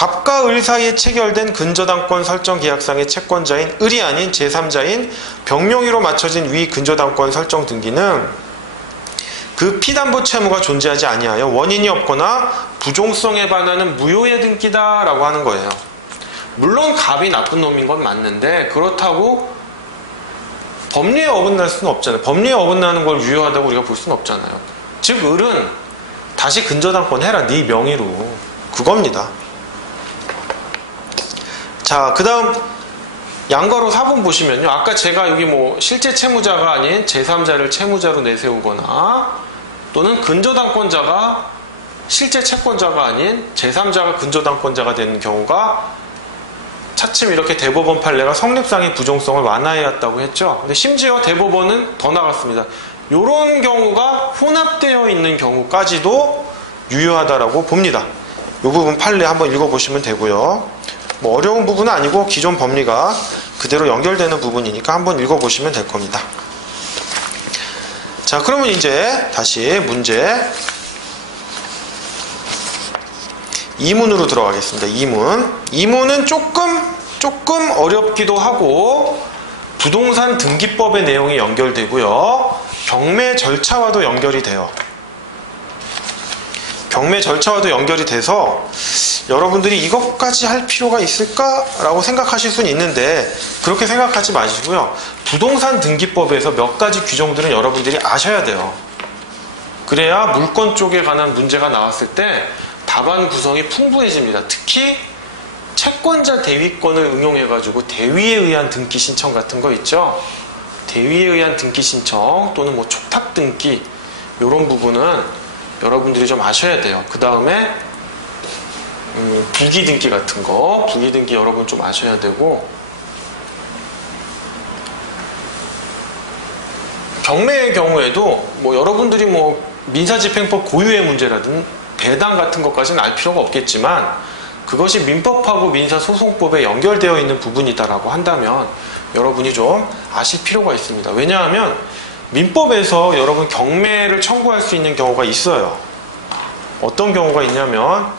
갑과 을 사이에 체결된 근저당권 설정 계약상의 채권자인 을이 아닌 제3자인 병명의로 맞춰진 위 근저당권 설정 등기는 그 피담보 채무가 존재하지 아니하여 원인이 없거나 부종성에 반하는 무효의 등기다라고 하는 거예요. 물론 갑이 나쁜 놈인 건 맞는데 그렇다고 법리에 어긋날 수는 없잖아요. 법리에 어긋나는 걸 유효하다고 우리가 볼 수는 없잖아요. 즉 을은 다시 근저당권 해라. 네 명의로. 그겁니다. 자, 그 다음 양가로 4번 보시면요. 아까 제가 여기 뭐 실제 채무자가 아닌 제3자를 채무자로 내세우거나 또는 근저당권자가 실제 채권자가 아닌 제3자가 근저당권자가 되는 경우가 차츰 이렇게 대법원 판례가 성립상의 부종성을 완화해왔다고 했죠. 근데 심지어 대법원은 더 나갔습니다. 이런 경우가 혼합되어 있는 경우까지도 유효하다라고 봅니다. 이 부분 판례 한번 읽어보시면 되고요. 뭐 어려운 부분은 아니고 기존 법리가 그대로 연결되는 부분이니까 한번 읽어보시면 될 겁니다. 자, 그러면 이제 다시 문제 2문으로 들어가겠습니다. 2문은 조금 어렵기도 하고 부동산 등기법의 내용이 연결되고요. 경매 절차와도 연결이 돼요. 경매 절차와도 연결이 돼서 여러분들이 이것까지 할 필요가 있을까라고 생각하실 수는 있는데 그렇게 생각하지 마시고요. 부동산 등기법에서 몇 가지 규정들은 여러분들이 아셔야 돼요. 그래야 물권 쪽에 관한 문제가 나왔을 때 답안 구성이 풍부해집니다. 특히 채권자 대위권을 응용해가지고 대위에 의한 등기 신청 같은 거 있죠. 대위에 의한 등기 신청 또는 뭐 촉탁 등기 이런 부분은 여러분들이 좀 아셔야 돼요. 그 다음에 부기 등기 같은 거, 부기 등기 여러분 좀 아셔야 되고 경매의 경우에도 뭐 여러분들이 뭐 민사집행법 고유의 문제라든 배당 같은 것까지는 알 필요가 없겠지만 그것이 민법하고 민사소송법에 연결되어 있는 부분이다라고 한다면 여러분이 좀 아실 필요가 있습니다. 왜냐하면 민법에서 여러분 경매를 청구할 수 있는 경우가 있어요. 어떤 경우가 있냐면